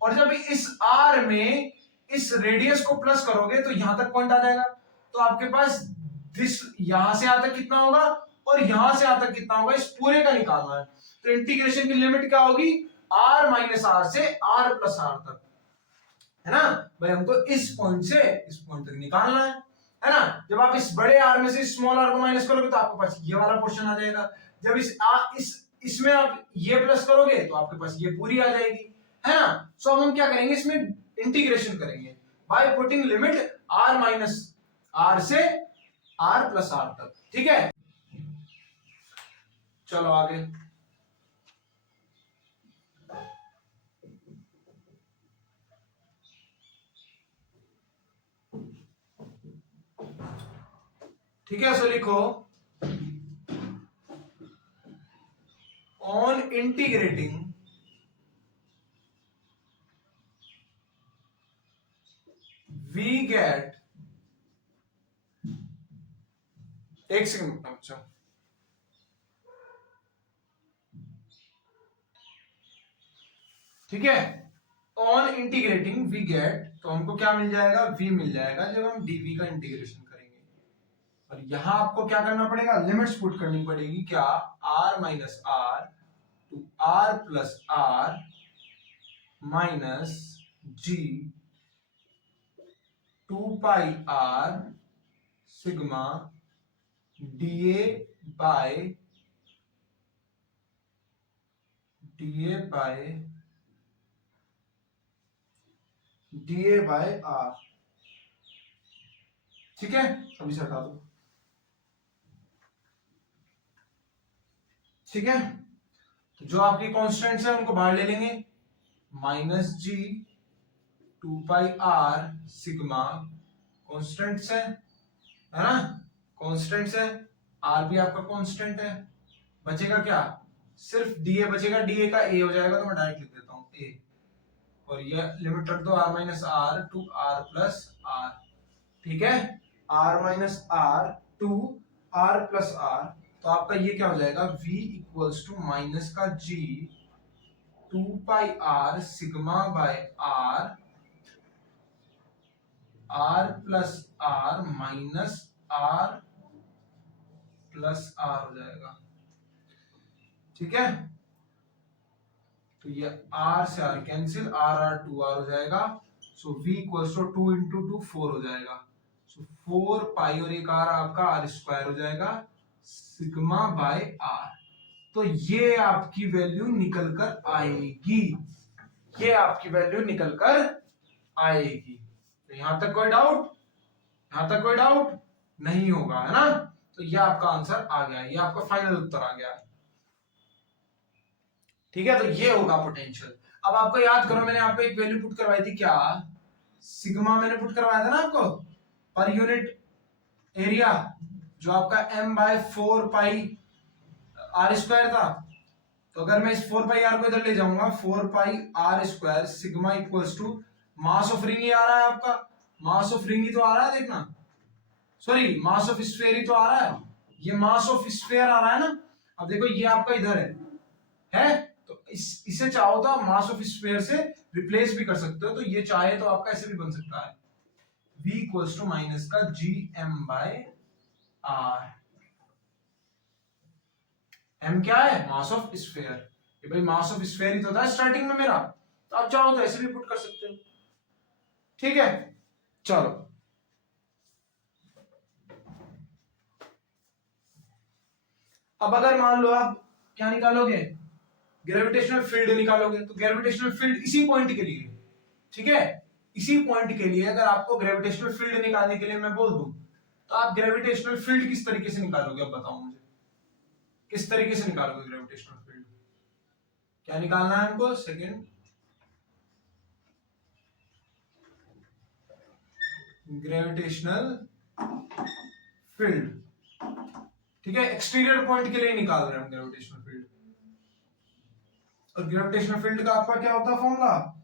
और जब इस आर में इस रेडियस को प्लस करोगे तो यहां तक पॉइंट आ जाएगा। तो आपके पास दिस यहां से यहां तक कितना होगा, और यहां से यहां तक कितना होगा, इस पूरे का निकालना है। तो इंटीग्रेशन की लिमिट क्या होगी, आर माइनस आर से आर प्लस आर तक, है ना भाई। हमको इस पॉइंट से इस पॉइंट तक निकालना है ना। जब आप इस बड़े आर में से स्मॉल आर को माइनस करोगे तो आपके पास ये वाला पोर्शन आ जाएगा। जब इसमें आप ये प्लस करोगे तो आपके पास ये पूरी आ जाएगी, है ना। सो अब हम क्या करेंगे, इसमें इंटीग्रेशन करेंगे by putting limit R minus R से आर प्लस आर तक। ठीक है, चलो आगे। ठीक है, सो लिखो ऑन इंटीग्रेटिंग वी गेट, एक सेकंड अच्छा, ठीक है। ऑन इंटीग्रेटिंग वी गेट, तो हमको क्या मिल जाएगा, v मिल जाएगा जब हम dv का इंटीग्रेशन करेंगे। और यहां आपको क्या करना पड़ेगा, लिमिट्स पुट करनी पड़ेगी, क्या, r minus R to r plus R minus G 2 pi are sigma dA by R. ठीक है, अभी से हटा दो। ठीक है, तो जो आपकी कॉन्स्टेंट्स है उनको बाहर ले लेंगे, minus G 2 pi are sigma, constants है ना, कॉन्स्टेंट्स है, आर भी आपका कांस्टेंट है, बचेगा क्या, सिर्फ डीए बचेगा, डीए का ए हो जाएगा तो मैं डायरेक्ट लिख देता हूँ ए, और ये लिमिट रख दो R minus R two R plus R, ठीक है, R minus R two R plus R, तो आपका ये क्या हो जाएगा, v इक्वल्स टू माइनस का g 2 pi r sigma by r, r plus r minus r plus r हो जाएगा, ठीक है, तो ये r से r कैंसिल, r 2r हो जाएगा, सो v इक्वल्स टू 2 इंटू 2 4 हो जाएगा, सो 4 पाई और एक r आपका r स्क्वायर हो जाएगा सिग्मा बाय r, तो ये आपकी वैल्यू निकल कर आएगी, ये आपकी वैल्यू निकल कर आएगी। तो यहां तक कोई डाउट, यहां तक कोई डाउट नहीं होगा, है ना, तो ये आपका आंसर आ गया, ये आपका फाइनल उत्तर आ गया, ठीक है, तो ये होगा पोटेंशियल। अब आपको याद करो मैंने यहाँ पे एक वैल्यू पुट करवाई थी, क्या, सिग्मा मैंने पुट करवाया था ना आपको, पर यूनिट एरिया, जो आपका m by 4 pi are square था, तो अगर मैं इस 4 पाई आर को इधर ले जाऊंगा, 4 pi are square sigma equals to mass of ring ही आ रहा है आपका, मास ऑफ रिंग ही तो आ रहा है, देखना, सॉरी मास ऑफ स्फीयर ही तो आ रहा है, ये मास ऑफ स्फीयर आ रहा है ना, अब देखो ये आपका इधर है, तो इसे चाहो तो आप मास ऑफ स्फीयर से रिप्लेस भी कर सकते हो, तो ये चाहे तो आपका ऐसे भी बन सकता है, v इक्वल्स टू माइनस का G M by R, m क्या है, मास ऑफ स्फीयर, ये भाई मास ऑफ स्फीयर ही तो था स्टार्टिंग में मेरा, तो आप चाहो तो ऐसे भी पुट कर सकते हो, ठीक है, चलो अब अगर मान लो आप क्या निकालोगे, ग्रेविटेशनल फील्ड निकालोगे, तो ग्रेविटेशनल फील्ड इसी पॉइंट के लिए, ठीक है, इसी पॉइंट के लिए अगर आपको ग्रेविटेशनल फील्ड निकालने के लिए मैं बोल दूं, तो आप ग्रेविटेशनल फील्ड किस तरीके से निकालोगे, अब बताओ मुझे, किस तरीके से निकालोगे ग्रेविटेशनल फील्ड, क्या निकालना है हमको, सेकंड ग्रेविटेशनल फील्ड, ठीक है, एक्सटीरियर पॉइंट के लिए निकाल रहे हैं हम ग्रेविटेशनल फील्ड, और ग्रेविटेशनल फील्ड का आपका क्या होता है formula,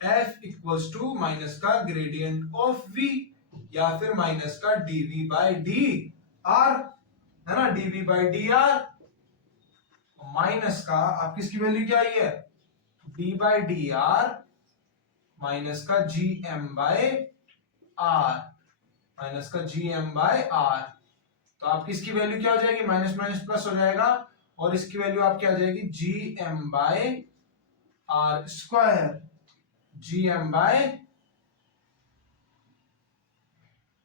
F equals to minus का ग्रेडियंट ऑफ V, या फिर माइनस का dV बाई डी आर, है ना, dV by d r, minus का आपकी इसकी वैल्यू क्या आई है, d by d r minus का G M by r, minus का जी एम बाय आर, तो आपकी इसकी वैल्यू क्या हो जाएगी, माइनस माइनस प्लस हो जाएगा, और इसकी वैल्यू आपकी आ जाएगी G M by R square, G M by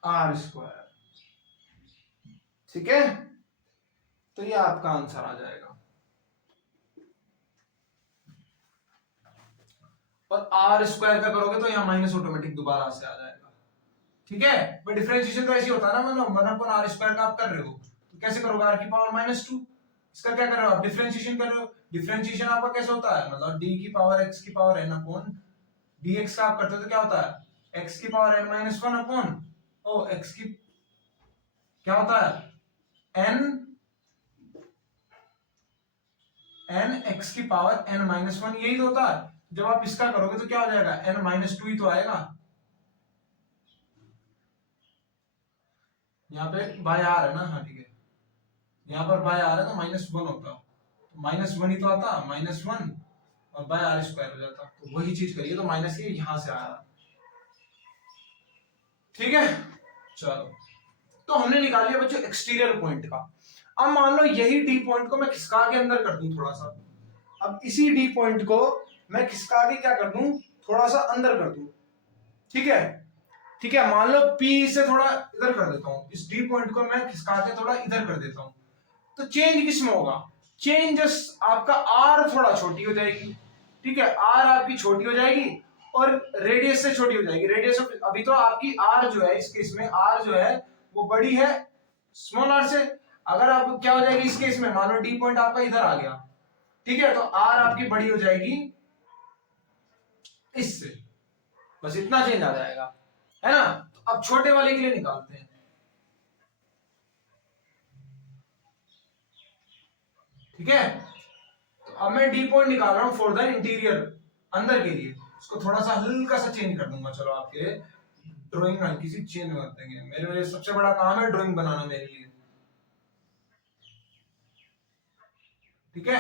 R square, ठीक है, तो ये आपका आंसर आ जाएगा, और आर स्क्वायर का करोगे तो यहाँ माइनस ऑटोमेटिक दोबारा से आ जाएगा, ठीक है, बट डिफरेंशिएशन तो ऐसे होता है ना, मतलब 1/r स्क्वायर का आप कर रहे हो, तो कैसे करोगे, r की पावर -2, इसका क्या कर रहे हो आप, डिफरेंशिएशन कर रहे हो, डिफरेंशिएशन आपका कैसे होता है, मतलब d की पावर x की पावर n अपॉन dx का आप करते हो तो क्या होता है, x की power n-1 upon O x की क्या होता है n x की पावर n-1, यही तो होता है, जब आप इसका करोगे तो क्या हो जाएगा, n-2 ही तो आएगा, यहाँ पे बाय आर है ना, हाँ ठीक है, यहाँ पर बाय आर है तो -1 होता, तो -1 ही तो आता, -1 और बाय आर स्क्वायर हो जाता, तो वही चीज करिए, तो माइनस ये यहां से आया, ठीक है, चलो, तो हमने निकाल लिया बच्चों एक्सटीरियर पॉइंट का, अब मान लो यही डी पॉइंट को मैं खिसका के अंदर कर दूं थोड़ा सा, अब इसी डी पॉइंट को मैं खिसका के क्या कर दूं, थोड़ा सा अंदर कर दूं, ठीक है, ठीक है, मान लो P से थोड़ा इधर कर देता हूं, इस डी पॉइंट को मैं खिसका के थोड़ा इधर कर देता हूं, तो चेंज किसमें होगा, चेंज जस्ट आपका R थोड़ा छोटी हो जाएगी, ठीक है, R आपकी छोटी हो जाएगी और रेडियस से छोटी हो जाएगी, रेडियस अभी तो आपकी R जो है, इस केस में R जो है वो बड़ी है स्मॉल r से, अगर आप क्या हो जाएगी इस केस में, मान लो डी पॉइंट आपका इधर आ गया, ठीक है, तो R आपकी बड़ी हो जाएगी इससे, बस इतना चेंज आ जाएगा, है ना, तो अब छोटे वाले के लिए निकालते हैं, ठीक है। तो अब मैं डी पॉइंट निकाल रहा हूं फॉर द इंटीरियर, अंदर के लिए। उसको थोड़ा सा हल्का सा चेंज कर दूंगा। चलो आपके ड्राइंग हल्की सी चेंज कर देंगे। मेरे सबसे बड़ा काम है ड्राइंग बनाना मेरे लिए, ठीक है।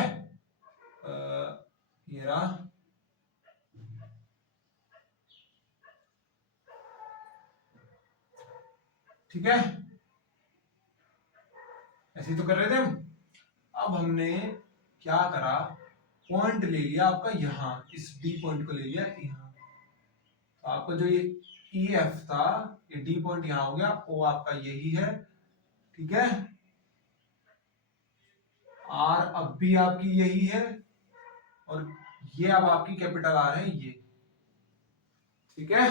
ये रहा, ठीक है, ऐसे ही तो कर रहे थे हम। अब हमने क्या करा, पॉइंट ले लिया आपका यहां, इस डी पॉइंट को ले लिया यहां। तो आपका जो ये ई एफ था, ये डी पॉइंट यहां हो गया, ओ आपका यही है, ठीक है। आर अब भी आपकी यही है, और ये अब आपकी कैपिटल आर है ये, ठीक है।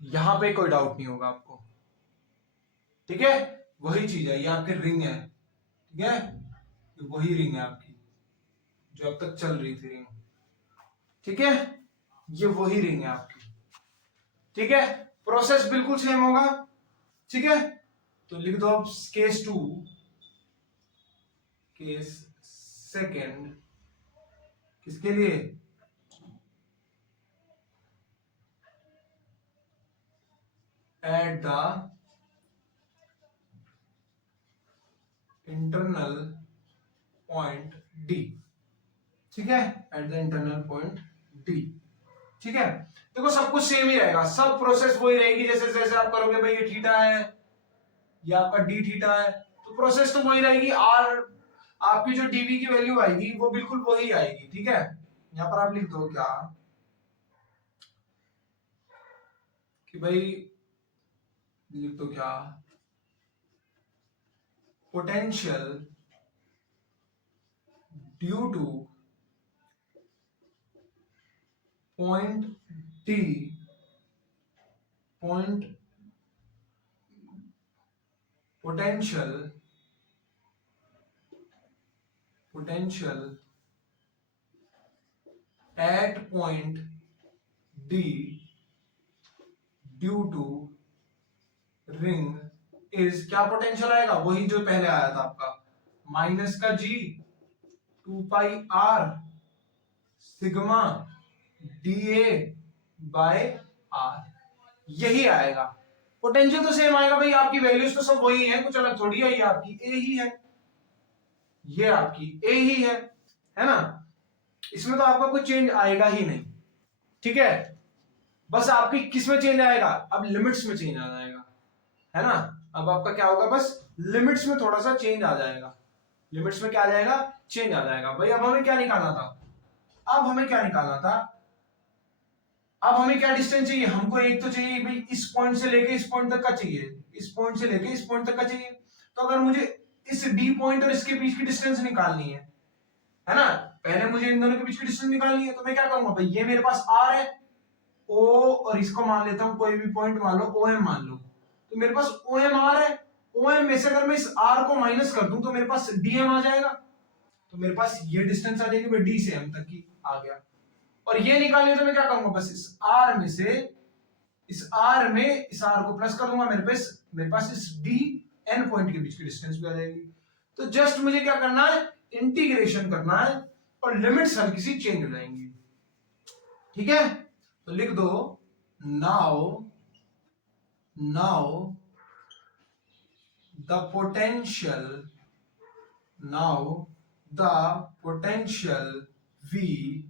यहां पे कोई डाउट नहीं होगा आपको, ठीक है। वही चीज है, ये आपकी रिंग है, ठीक है। ये वही रिंग है आपकी जो अब तक चल रही थी रिंग, ठीक है। ये वही रिंग है आपकी, ठीक है। प्रोसेस बिल्कुल सेम होगा, ठीक है। तो लिख दो अब केस 2, केस सेकेंड, किसके लिए, at the internal point D, ठीक है, at the internal point D, ठीक है। देखो सब कुछ सेम ही रहेगा, सब प्रोसेस वही रहेगी। जैसे जैसे आप करोगे भाई ये थीटा है, ये आपका डी थीटा है, तो प्रोसेस तो वही रहेगी। आर आपकी जो डीवी की वैल्यू आएगी वो बिल्कुल वही आएगी, ठीक है। यहां पर आप लिख दो क्या कि भाई, लिख दो क्या, potential due to point d, point potential, potential at point d due to ring is, क्या पोटेंशियल आएगा, वही जो पहले आया था आपका, माइनस का G 2 pi are sigma d a by are, यही आएगा। पोटेंशियल तो सेम आएगा भाई, आपकी वैल्यूज तो सब वही है, कुछ अलग थोड़ी है। ये आपकी ए ही है, ये आपकी ए ही है ना। इसमें तो आपका कोई चेंज आएगा ही नहीं, ठीक है। बस आपकी किस में चेंज आएगा, अब लिमिट्स में चेंज आ जाएगा, है ना। अब आपका क्या होगा, बस लिमिट्स में थोड़ा सा चेंज आ जाएगा। लिमिट्स में क्या आ जाएगा, चेंज आ जाएगा भाई। अब हमें क्या निकालना था, अब हमें क्या निकालना था, अब हमें क्या डिस्टेंस चाहिए, हमको एक तो चाहिए भाई इस पॉइंट से लेके इस पॉइंट तक का चाहिए, इस पॉइंट से लेके इस पॉइंट तक का चाहिए। तो अगर मुझे इस डी पॉइंट और इसके बीच की डिस्टेंस निकालनी है ना, पहले मुझे इन दोनों के बीच की डिस्टेंस निकालनी है। तो मैं क्या करूंगा भाई, ये मेरे पास आर है, ओ, और इसको मान लेता हूं कोई भी पॉइंट मान लो, ओ एम मान लो। तो मेरे पास ओ एम आर है, ओ एम में से अगर मैं इस आर को माइनस कर दूं तो मेरे पास डीएम आ जाएगा। तो मेरे पास ये डिस्टेंस आ जाएगी भाई, डी से एम तक की आ गया। और ये निकालने तो मैं क्या करूंगा, बस इस आर में से इस आर में इस आर को प्लस कर दूंगा, मेरे पास इस डी एन पॉइंट के बीच की डिस्टेंस भी आ जाएगी। तो जस्ट मुझे क्या करना है, इंटीग्रेशन करना है, और लिमिट्स हल्की सी चेंज हो जाएंगी, ठीक है। तो लिख दो now the potential, now the potential V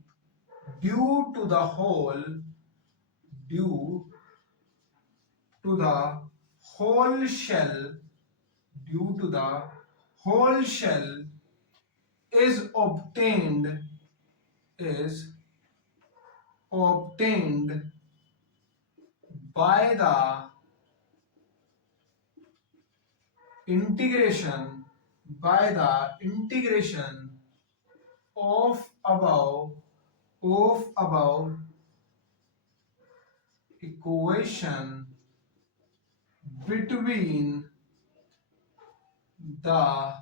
due to the whole shell, due to the whole shell is obtained by the integration of above equation between the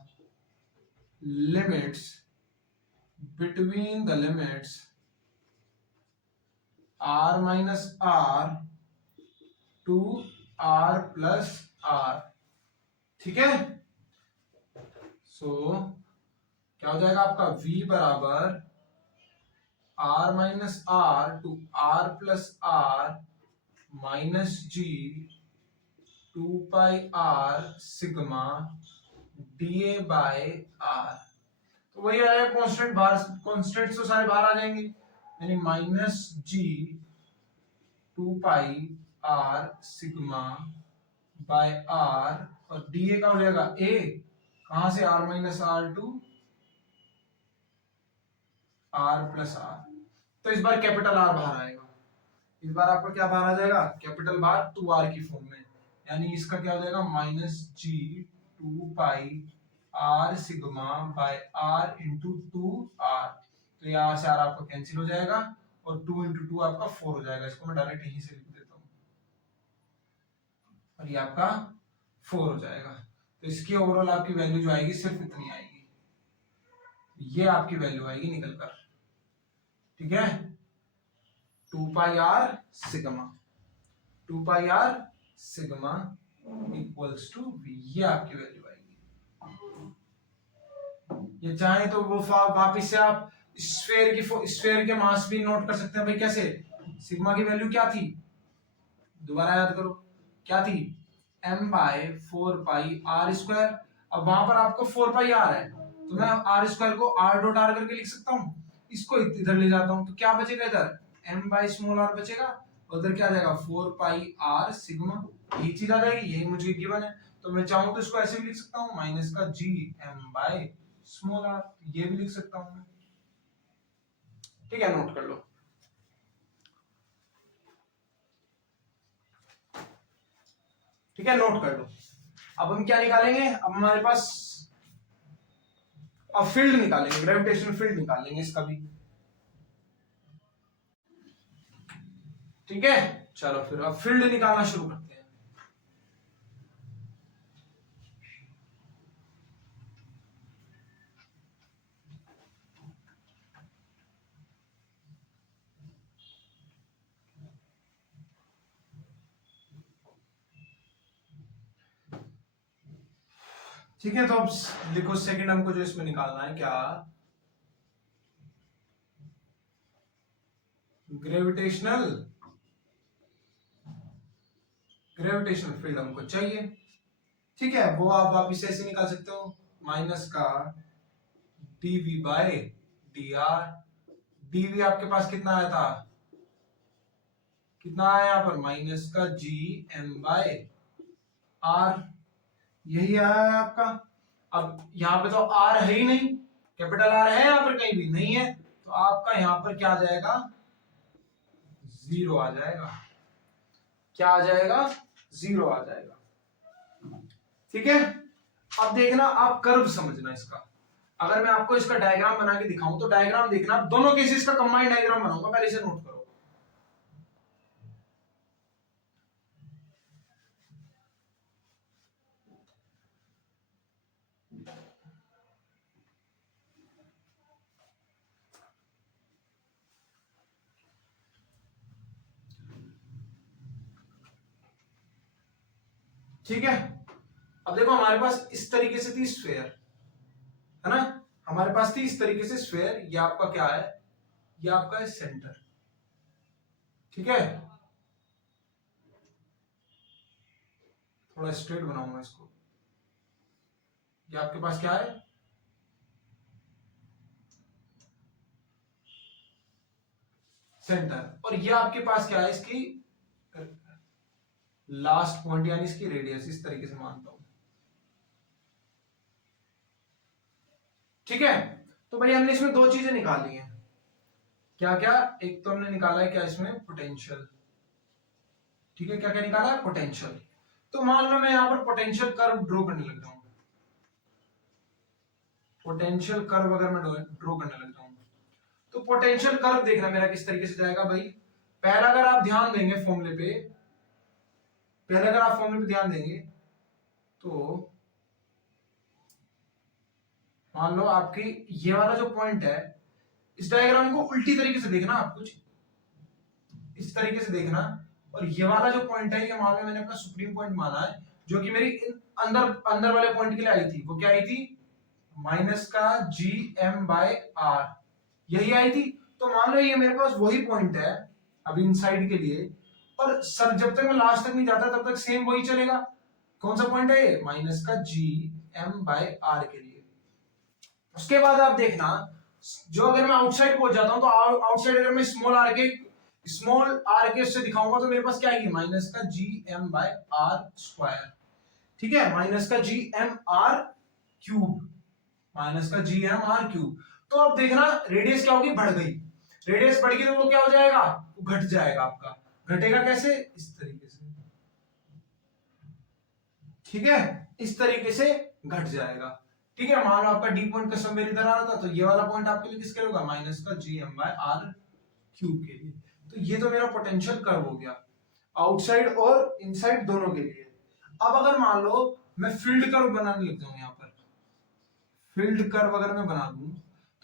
limits r minus r to r plus r, ठीक है। सो क्या हो जाएगा आपका v बराबर r minus R to r plus R minus G 2 pi r sigma dA by r। तो वही आएगा कांस्टेंट, बाहर कांस्टेंट तो सारे बाहर आ जाएंगे, यानी minus G 2 pi r sigma by r, और dA का हो जाएगा a, कहां से r minus R to r plus R. तो इस बार कैपिटल R बाहर आएगा, इस बार आपका क्या बाहर आ जाएगा, कैपिटल बार 2r की फॉर्म में, यानी इसका क्या हो जाएगा minus G 2 pi r sigma by r into 2r। तो यहाँ से r आपका कैंसिल हो जाएगा और 2 इंटू 2 आपका 4 हो जाएगा, इसको मैं डायरेक्ट यहीं से लिख देता हूँ, और ये आपका 4 हो जाएगा। तो इसकी ओवरऑल आपकी वैल्यू जो आएगी सिर्फ इतनी आएगी, ये आपकी वैल्यू आएगी निकल कर, ठीक है। 2 pi r sigma 2 pi r sigma equals to v, ये आपकी वैल्यू आएगी। ये चाहे तो वो वापिस से आप स्फेयर के मास भी नोट कर सकते हैं भाई। कैसे, सिग्मा की वैल्यू क्या थी, दोबारा याद करो क्या थी, m by 4 pi r square. अब वहां पर आपको 4 पाई r है, तो मैं r स्क्वायर को r डॉट r करके लिख सकता हूँ, इसको इधर ले जाता हूँ, तो क्या बचेगा इधर m बाय स्मॉल r बचेगा, उधर क्या आ जाएगा 4 पाई r सिग्मा, यही चीज आ जाएगी, यही मुझे गिवन है। तो मैं चाहूँ तो इसको ऐसे भी लिख सकता हूँ, माइनस का g m by small r, ये भी लिख सकता हूँ मैं, ठीक है, नोट कर लो। ठीक है, नोट कर लो। अब हम क्या निकालेंगे, अब हमारे पास अब फील्ड निकालेंगे, ग्रेविटेशनल फील्ड निकालेंगे इसका भी, ठीक है। चलो फिर अब फील्ड निकालना शुरू करते हैं। ठीक है, तो अब देखो सेकंड हमको जो इसमें निकालना है क्या, ग्रेविटेशनल फील्ड हमको चाहिए, ठीक है। वो आप वापिस ऐसे निकाल सकते हो, माइनस का dv बाय dr। dv आपके पास कितना आया था, कितना आया यहाँ पर, माइनस का g m बाय r, यही आया है आपका। अब यहाँ पे तो r है ही नहीं, कैपिटल R है यहाँ पर कहीं भी नहीं है, तो आपका यहाँ पर क्या आ जाएगा, जीरो आ जाएगा, क्या आ जाएगा, जीरो आ जाएगा, ठीक है। अब देखना, आप कर्व समझना इसका, अगर मैं आपको इसका डायग्राम बना के दिखाऊं तो डायग्राम देखना, दोनों केसेस का कंबाइंड डायग्राम बनाऊंगा, पहले इसे नोट करो। ठीक है, अब देखो हमारे पास इस तरीके से थी स्फेयर, है ना, हमारे पास थी इस तरीके से स्फेयर, ये आपका क्या है, ये आपका है सेंटर, ठीक है। थोड़ा स्ट्रेट बनाऊंगा इसको, ये आपके पास क्या है, सेंटर, और ये आपके पास क्या है, इसकी लास्ट पॉइंट यानी इसकी रेडियस, इस तरीके से मानता हूं, ठीक है। तो भाई हमने इसमें दो चीजें निकाली हैं, क्या क्या, एक तो हमने निकाला है क्या इसमें, पोटेंशियल, ठीक है, क्या क्या निकाला है, पोटेंशियल। तो मान लो मैं यहां पर पोटेंशियल कर्व ड्रॉ करने लग जाऊं, पोटेंशियल कर्व अगर मैं ड्रॉ करने लग जाऊं, तो पोटेंशियल कर्व देखना मेरा किस तरीके से जाएगा भाई। पहला अगर आप ध्यान देंगे फॉर्मूले पे, पहले अगर आप फॉर्मूले पे ध्यान देंगे तो मान लो आपकी ये वाला जो पॉइंट है, इस डायग्राम को उल्टी तरीके से देखना, आप कुछ इस तरीके से देखना, और ये वाला जो पॉइंट है, ये मान लो मैंने अपना सुप्रीम पॉइंट माना है, जो कि मेरी अंदर अंदर वाले पॉइंट के लिए आई थी, वो क्या आई थी, माइनस का जी एम बाय आर, यही आई थी। तो मान लो ये मेरे पास वही पॉइंट है अभी इनसाइड के लिए, और सर जब तक मैं लास्ट तक नहीं जाता तब तक सेम वही चलेगा। कौन सा पॉइंट है ये? माइनस का जी एम बाय आर के लिए। उसके बाद आप देखना, जो अगर मैं आउटसाइड पहुंच जाता हूं तो आउटसाइड अगर मैं स्मॉल आर के उससे दिखाऊंगा तो मेरे पास क्या आएगी? माइनस का G M by R square. ठीक है, माइनस का G M R cube, minus का जी एम आर क्यूब। तो अब देखना रेडियस क्या होगी? बढ़ गई। रेडियस बढ़ गई तो वो क्या हो जाएगा? वो घट जाएगा आपका। घटेगा कैसे? इस तरीके से। ठीक है, इस तरीके से घट जाएगा। ठीक है, मान लो आपका डी पॉइंट का सब मेरी इधर आ रहा था, तो ये वाला पॉइंट आपके लिए किसके लिए होगा? माइनस का G M by R cube के लिए। तो ये तो मेरा पोटेंशियल कर्व हो गया आउटसाइड और इनसाइड दोनों के लिए। अब अगर मान लो मैं फील्ड कर्व बनाने लग जाऊं, यहां पर फील्ड कर्व अगर मैं बना दूं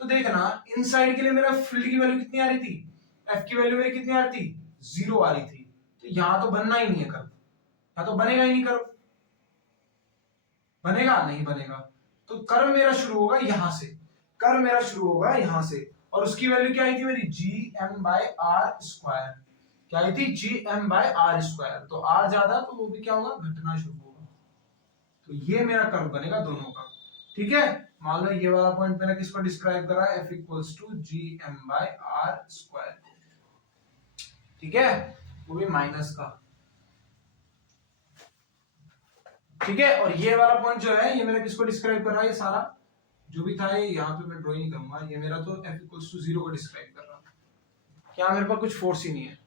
तो देखना इनसाइड के लिए मेरा फील्ड की वैल्यू कितनी आ रही थी? एफ की वैल्यू मेरी कितनी आ रही थी? 0 आ रही थी। तो यहां तो बनना ही नहीं है कर्व, यहां तो बनेगा ही नहीं कर्व। बनेगा? नहीं बनेगा। तो कर्व मेरा शुरू होगा यहां से, कर्व मेरा शुरू होगा यहां से, और उसकी वैल्यू क्या आई थी मेरी? G M by R square. क्या आई थी? G M by R square. तो आर ज्यादा तो वो भी क्या होगा? घटना शुरू होगा। तो ये मेरा कर्व बनेगा दोनों का। ठीक है, मान लो ये वाला पॉइंट मैंने किसको डिस्क्राइब करा है? F equals to G M by R square. ठीक है, वो भी माइनस का। ठीक है, और ये वाला पॉइंट जो है ये मैंने किसको डिस्क्राइब कर रहा है? ये सारा जो भी था ये यहाँ पे मैं ड्रॉ नहीं करूंगा, ये मेरा तो f इक्वल्स टू 0 को डिस्क्राइब कर रहा है। क्या मेरे पास कुछ फोर्स ही नहीं है।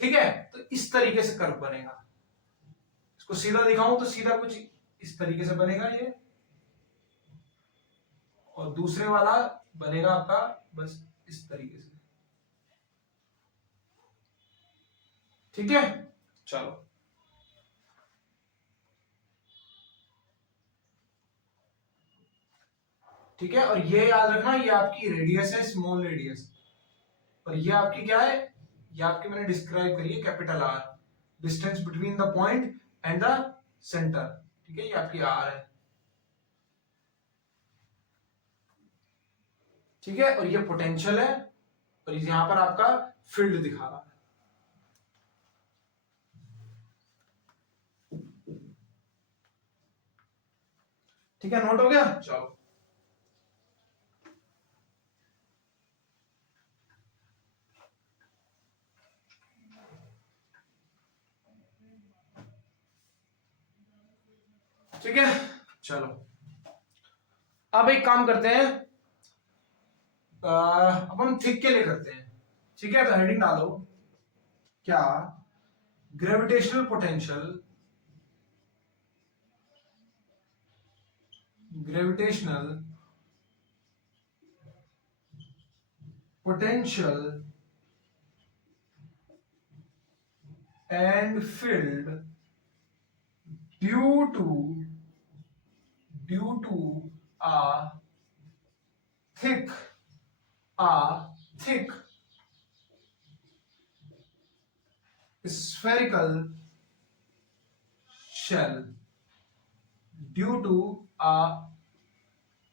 ठीक है, तो इस तरीके से कर्व बनेगा। इसको सीधा दिखाऊं तो सीधा कुछ इस तरीके से बनेगा ये, और दूसरे वाला बनेगा आपका बस इस तरीके से। ठीक है, चलो। ठीक है, और ये याद रखना ये आपकी रेडियस है, स्मॉल रेडियस, और ये आपकी क्या है? ये आपकी मैंने डिस्क्राइब करी है capital R, distance between the point and the centre. ठीक है, ये आपकी आर है। ठीक है, और ये पोटेंशियल है, और यहां पर आपका फील्ड दिखा रहा है। ठीक है, नोट हो गया? चलो। ठीक है, चलो। अब एक काम करते हैं, अब हम थिक के लिए करते हैं। ठीक है, तो हेडिंग डालो, क्या gravitational potential, gravitational potential and field due to a thick thick spherical shell, due to a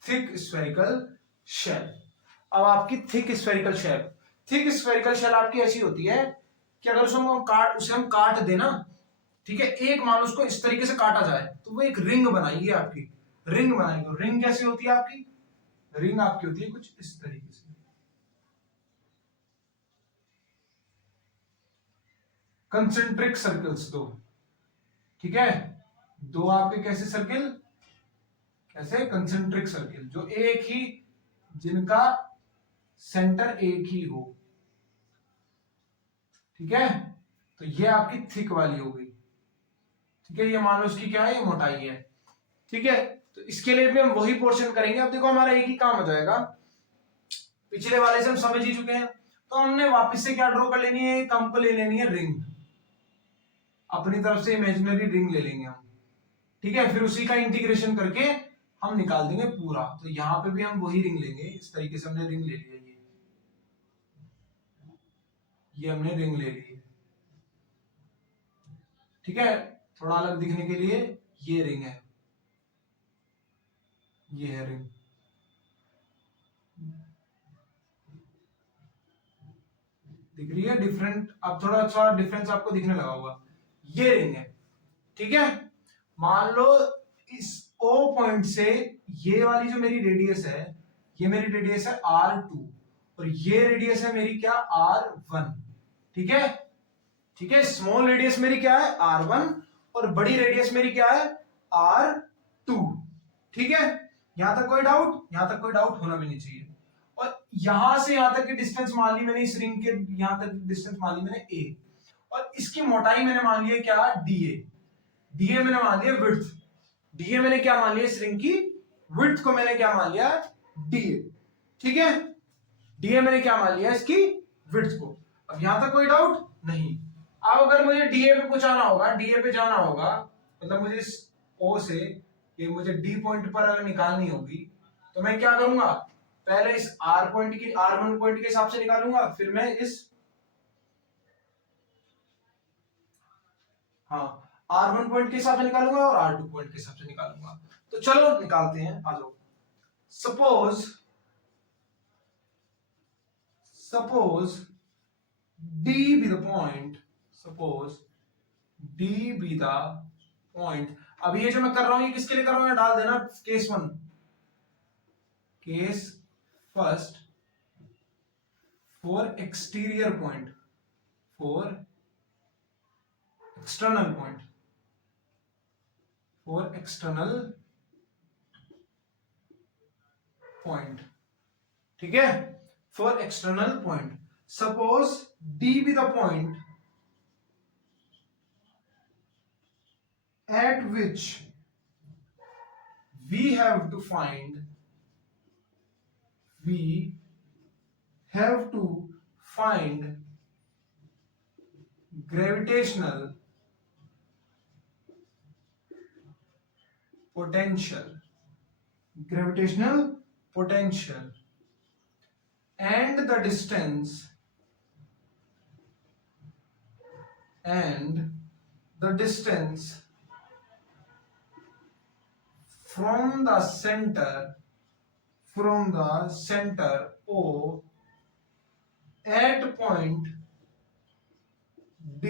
thick spherical shell। अब आपकी thick spherical shell, thick spherical shell आपकी ऐसी होती है कि अगर उसे हम काट देना, ठीक है, एक मान उसको इस तरीके से काटा जाए तो वो एक रिंग बनाएगी आपकी, रिंग बनाएगी। रिंग कैसी होती है आपकी? रिंग आपकी होती है कुछ इस तरीके से, कंसेंट्रिक सर्कल्स दो। ठीक है, दो आपके कैसे सर्किल? कैसे? कंसेंट्रिक सर्किल, जो एक ही, जिनका सेंटर एक ही हो। ठीक है, तो ये आपकी थिक वाली हो गई। ठीक है, ये मान लो इसकी क्या है? ये मोटाई है। ठीक है, तो इसके लिए भी हम वही पोर्शन करेंगे। अब देखो हमारा एक ही काम हो जाएगा, पिछले वाले से हम समझ ही चुके हैं, तो हमने वापस से क्या ड्रॉ कर लेनी है? एक हमको ले लेनी है रिंग, अपनी तरफ से इमेजिनरी रिंग ले लेंगे हम। ठीक है, फिर उसी का इंटीग्रेशन करके हम निकाल देंगे पूरा। तो यहां पे भी हम वही रिंग लेंगे, इस तरीके से हमने रिंग ले लिया, ये हमने रिंग ले ली। ठीक है, थोड़ा अलग दिखने के लिए ये रिंग है, ये है रिंग, दिख रही है डिफरेंट, अब थोड़ा अच्छा डिफरेंस आपको दिखने लगा होगा, ये रिंग है, ठीक है। मान लो इस O पॉइंट से ये वाली जो मेरी रेडियस है, ये मेरी रेडियस है R2 और ये रेडियस है मेरी क्या, R1, ठीक है, ठीक है। स्मॉल रेडियस मेरी क्या है, R1 और बड़ी रेडियस मेरी क्या है, R2, ठीक है। यहां तक कोई डाउट, यहां तक कोई डाउट होना भी नहीं चाहिए। और यहां से यहां तक की डिस्टेंस मान ली मैंने, इस रिंग के यहां तक डिस्टेंस मान ली मैंने A, और इसकी मोटाई मैंने मान लिया क्या, DA, DA मैंने मान लिया विड्थ, DA मैंने क्या मान लिया, इस रिंग की विड्थ को मैंने क्या मान लिया, DA, ठीक है। DA मैंने क्या मान लिया, इसकी विड्थ को। अब यहां तक कोई डाउट नहीं। अब अगर मुझे DA पे पहुंचाना होगा, DA पे जाना होगा, मतलब मुझे इस O से ये मुझे D पॉइंट पर अगर निकालनी होगी, तो मैं क्या करूंगा, पहले इस R पॉइंट की, R1 पॉइंट के हिसाब से निकालूंगा, फिर मैं इस, हाँ, R1 पॉइंट के हिसाब से निकालूंगा और R2 पॉइंट के हिसाब से निकालूंगा। तो चलो निकालते हैं, आ जाओ। Suppose D be the point, suppose D be the point। अब ये जो मैं कर रहा हूं, ये किसके लिए कर रहा हूं, डाल देना case 1, case first, for exterior point, for external point, for external point, ठीक है, for external point. Suppose D be the point at which we have to find gravitational potential, and the distance from the center O at point D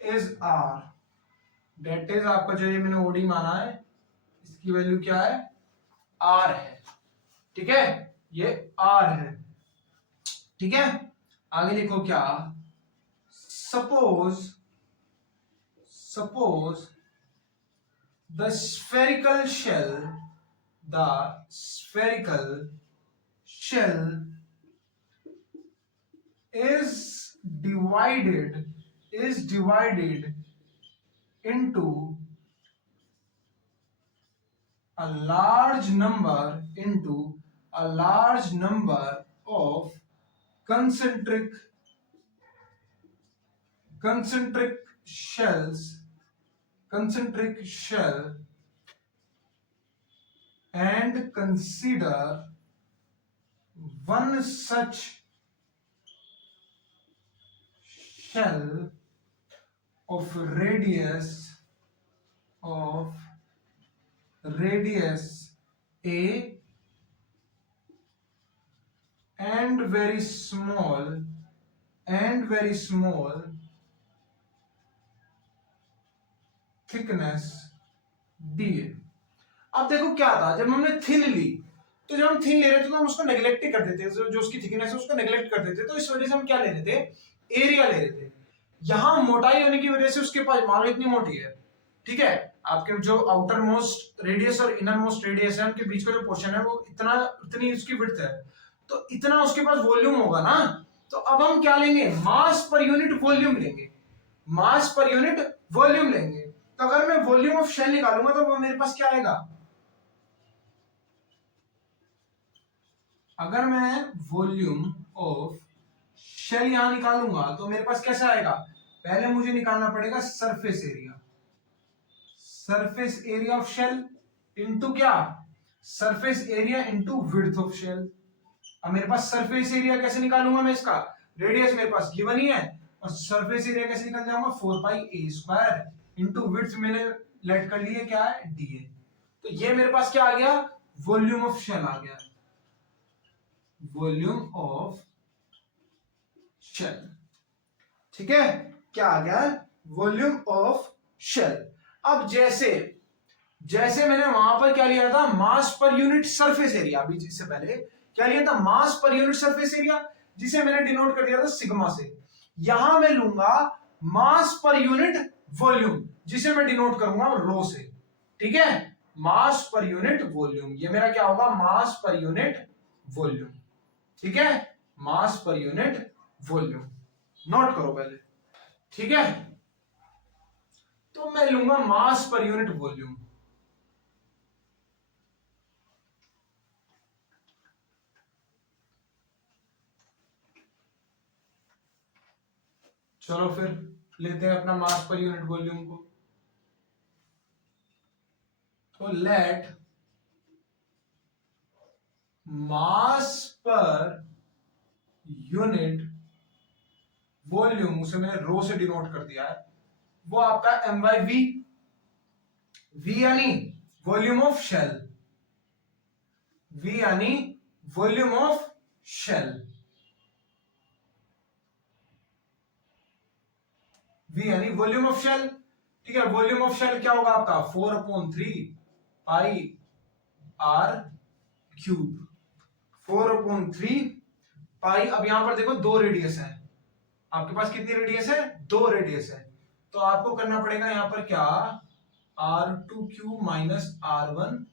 is R, that is आपका जो ये मैंने OD माना है, इसकी value क्या है, R है, ठीक है, ये R है, ठीक है। आगे लिखो क्या, suppose the spherical shell is divided into a large number of concentric shell, and consider one such shell of radius A and very small thickness D है। अब देखो क्या था, जब हमने थिन ली, तो जब हम थिन ले रहे थे तो हम उसको नेग्लेक्ट कर देते, जो उसकी थिकनेस है उसको नेग्लेक्ट कर देते, तो इस वजह से हम क्या ले रहे थे, एरिया ले रहे थे। यहां मोटाई होने की वजह से उसके पास, मान लो इतनी मोटी है, ठीक है, आपके जो आउटर मोस्ट रेडियस और इनर मोस्ट रेडियस है, उनके बीच का जो पोर्शन है वो इतनी उसकी विड्थ है, तो इतना उसके पास वॉल्यूम होगा ना। तो अब हम क्या लेंगे, मास पर यूनिट वॉल्यूम लेंगे, मास पर यूनिट वॉल्यूम लेंगे। तो अगर मैं वॉल्यूम ऑफ शेल निकालूंगा तो वो मेरे पास क्या आएगा, अगर मैं वॉल्यूम ऑफ शेल यहां निकालूंगा तो मेरे पास कैसा आएगा, पहले मुझे निकालना पड़ेगा surface area of shell into क्या, surface area into width of shell. अब मेरे पास सरफेस एरिया कैसे निकालूंगा मैं, इसका रेडियस मेरे पास गिवन ही है, और सरफेस एरिया कैसे निकल जाऊंगा, 4 pi a square into width मैंने लेट कर लिए क्या है, DA। तो ये मेरे पास क्या आ गया, वॉल्यूम ऑफ शेल आ गया, वॉल्यूम ऑफ शेल। ठीक है, क्या आ गया, वॉल्यूम ऑफ शेल। अब जैसे जैसे मैंने वहां पर क्या लिया था, मास पर यूनिट सरफेस एरिया, अभी इससे पहले क्या लिया था, मास पर यूनिट सरफेस एरिया, जिसे मैंने डिनोट कर दिया था सिग्मा से। यहां मैं लूंगा मास पर यूनिट वॉल्यूम, जिसे मैं डिनोट करूंगा रो से। ठीक है, मास पर यूनिट वॉल्यूम, ये मेरा क्या होगा, मास पर यूनिट वॉल्यूम। ठीक है, मास पर यूनिट वॉल्यूम, नोट करो पहले। ठीक है, तो मैं लूंगा मास पर यूनिट वॉल्यूम। चलो फिर लेते हैं अपना मास पर यूनिट वॉल्यूम को। तो लेट मास पर यूनिट वॉल्यूम, उसे मैंने रो से डिनोट कर दिया है, वो आपका m बाई वी, वी यानी वॉल्यूम ऑफ शेल, वी यानी वॉल्यूम ऑफ शेल, वी यानी वॉल्यूम ऑफ शेल। ठीक है, वॉल्यूम ऑफ शेल क्या होगा आपका, 4/3 पाई आर क्यूब, 4/3 पाई। अब यहां पर देखो दो रेडियस है, आपके पास कितनी रेडियस है, दो रेडियस है, तो आपको करना पड़ेगा यहां पर क्या, r2 cube minus r1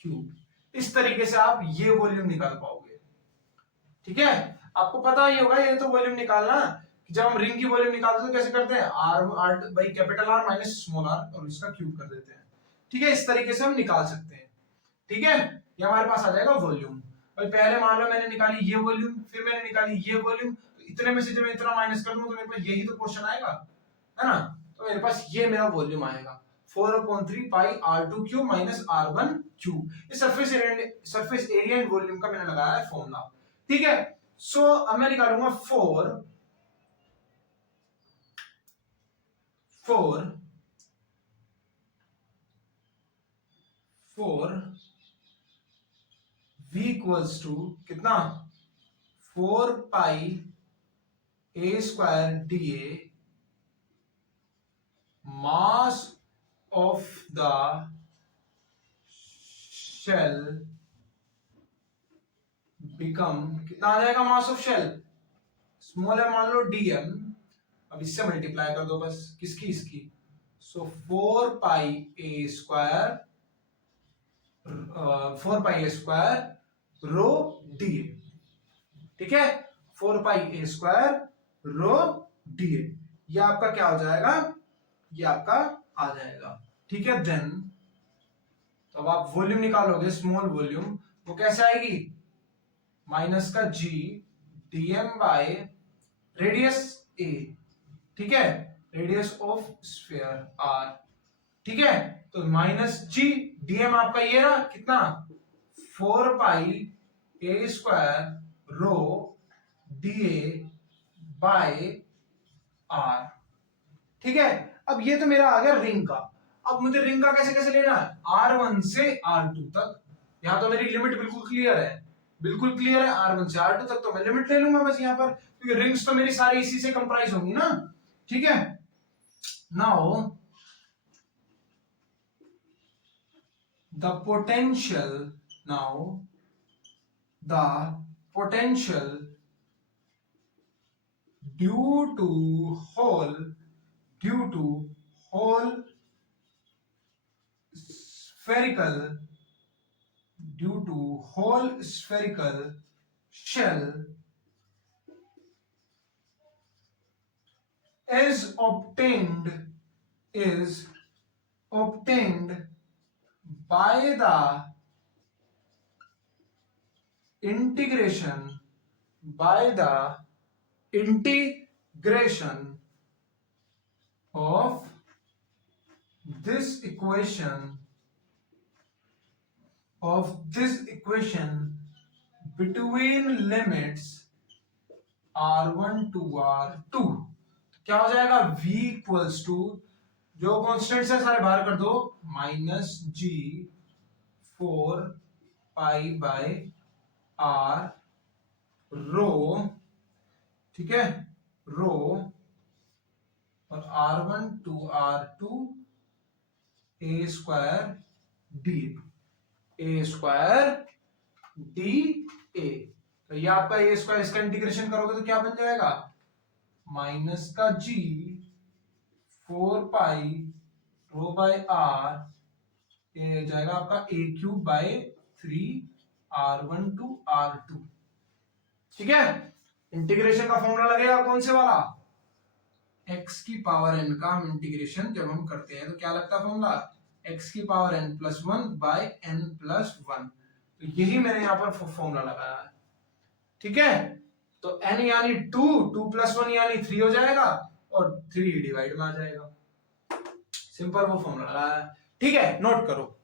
cube. इस तरीके से आप ये वॉल्यूम निकाल पाओगे। ठीक है, आपको पता ही होगा ये तो वॉल्यूम निकालना, जब हम रिंग की वॉल्यूम निकालते हैं तो कैसे करते हैं, r by capital R minus small r, और इसका क्यूब कर देते हैं। ठीक है, इस तरीके से हम निकाल सकते हैं। ठीक है, ये हमारे पास आ जाएगा वॉल्यूम। भाई पहले मान लो मैंने निकाली ये वॉल्यूम, फिर मैंने निकाली ये वॉल्यूम, तो इतने में से जब मैं इतना माइनस कर दूं तो मेरे पास यही तो पोर्शन आएगा, है ना। तो मेरे पास ये मेरा वॉल्यूम आएगा, 4/3 pi r2 cube minus r1 cube. ये सरफेस एरिया एंड वॉल्यूम का मैंने लगाया है फॉर्मूला। ठीक है, सो अब मैं निकालूंगा 4 v इक्वल्स टू कितना, 4 pi a square dA mass of the shell become, कितना आ जाएगा मास ऑफ शेल, स्मॉल है मान लो dm, अब इससे मल्टीप्लाई कर दो बस, किसकी, इसकी। So 4 pi a square, 4 pi a square rho dA। ठीक है, 4 pi a square rho dA, ये आपका क्या हो जाएगा, ये आपका आ जाएगा। ठीक है, देन तो अब आप वॉल्यूम निकालोगे, स्मॉल वॉल्यूम, वो कैसे आएगी, माइनस का g dm by radius a। ठीक है, रेडियस ऑफ स्फीयर r। ठीक है, तो माइनस g dm आपका ये रहा कितना, 4 pi a square rho dA by r। ठीक है, अब ये तो मेरा आ गया रिंग का। अब मुझे रिंग का कैसे कैसे लेना है, R1 से R2 तक। यहां तो मेरी लिमिट बिल्कुल क्लियर है, बिल्कुल क्लियर है, R1 से R2 तक तो मैं लिमिट ले लूंगा बस यहां पर, क्योंकि रिंग्स तो मेरी सारी इसी से कंप्राइज होंगी ना। ठीक है, now the potential, now the potential due to whole spherical, due to whole spherical shell is obtained by the integration of this equation between limits r1 to r2। क्या हो जाएगा, v इक्वल्स टू, जो constants है सारे बाहर कर दो, minus g 4 पाई/r रो, ठीक है, रो, और r1 to r2 a² तो ये आपका a², इसका इंटीग्रेशन करोगे तो क्या बन जाएगा, -g 4 पाई/r, ये जाएगा आपका a³/3 r1 to r2, ठीक है। इंटीग्रेशन का फॉर्मूला लगेगा कौन से वाला, x की पावर n का हम इंटीग्रेशन जब हम करते हैं तो क्या लगता है फॉर्मूला, x की पावर n+1/n+1, तो यही मैंने यहां पर फॉर्मूला लगाया है, ठीक है। तो n यानी 2, 2+1 यानी 3 हो जाएगा, और 3 डिवाइड में आ जाएगा, सिंपल वो फॉर्मूला लगाया है, ठीक है, नोट करो।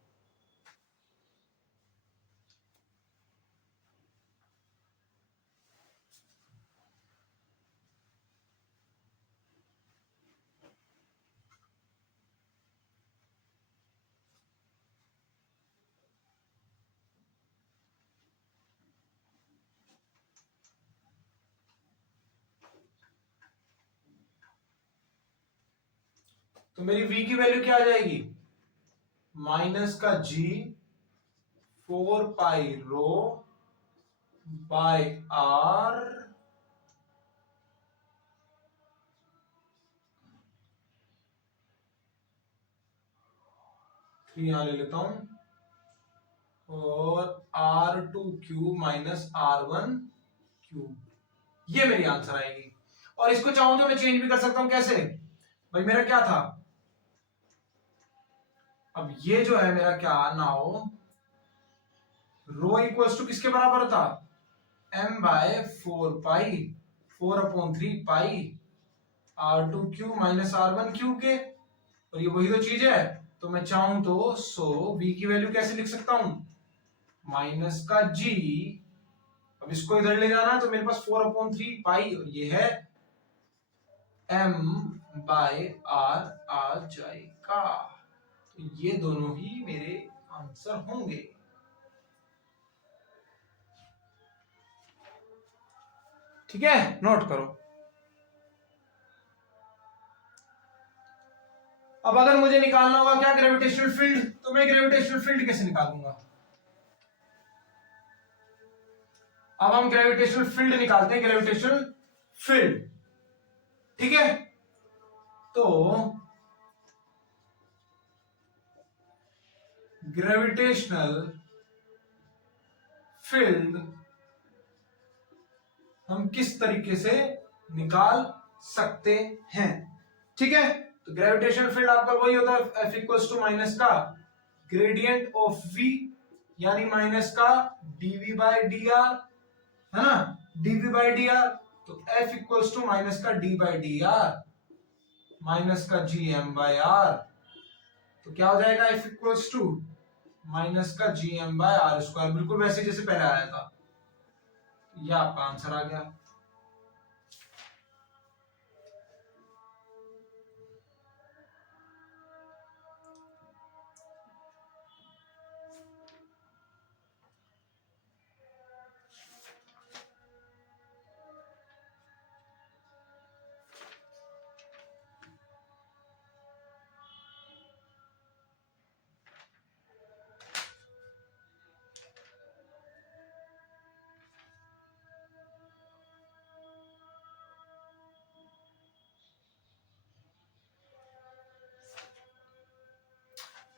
तो मेरी v की वैल्यू क्या आ जाएगी, -g 4 पाई/r 3 यहां ले लेता हूं, और r2³ -r1³, ये मेरी आंसर आएगी। और इसको चाहूं तो मैं चेंज भी कर सकता हूं, कैसे भाई, मेरा क्या था, अब ये जो है मेरा क्या, नाउ रो इक्वल्स टू किसके बराबर था, m/4 पाई 4/3 पाई r2³ -r1³ के, और ये वही तो चीज है। तो मैं चाहूं तो v की वैल्यू कैसे लिख सकता हूं, -g, अब इसको इधर ले जाना है तो मेरे पास 4/3 पाई, और ये है m/r आ जाएगा। तो ये दोनों ही मेरे आंसर होंगे, ठीक है, नोट करो। अब अगर मुझे निकालना होगा क्या, ग्रेविटेशनल फील्ड, तो मैं ग्रेविटेशनल फील्ड कैसे निकालूंगा, अब हम ग्रेविटेशनल फील्ड निकालते हैं, ग्रेविटेशनल फील्ड, ठीक है। तो ग्रेविटेशनल फील्ड हम किस तरीके से निकाल सकते हैं, ठीक है। तो ग्रेविटेशनल फील्ड आपका वही होता है, F इक्वल्स टू माइनस का ग्रेडियंट ऑफ V, यानी माइनस का dV/dr, है ना, dV/dr। तो F इक्वल्स टू माइनस का d/dr माइनस का gm/r, तो क्या हो जाएगा, F इक्वल्स टू माइनस का gm/r², बिल्कुल वैसे जैसे पहले आया था। यह आपका आंसर आ गया।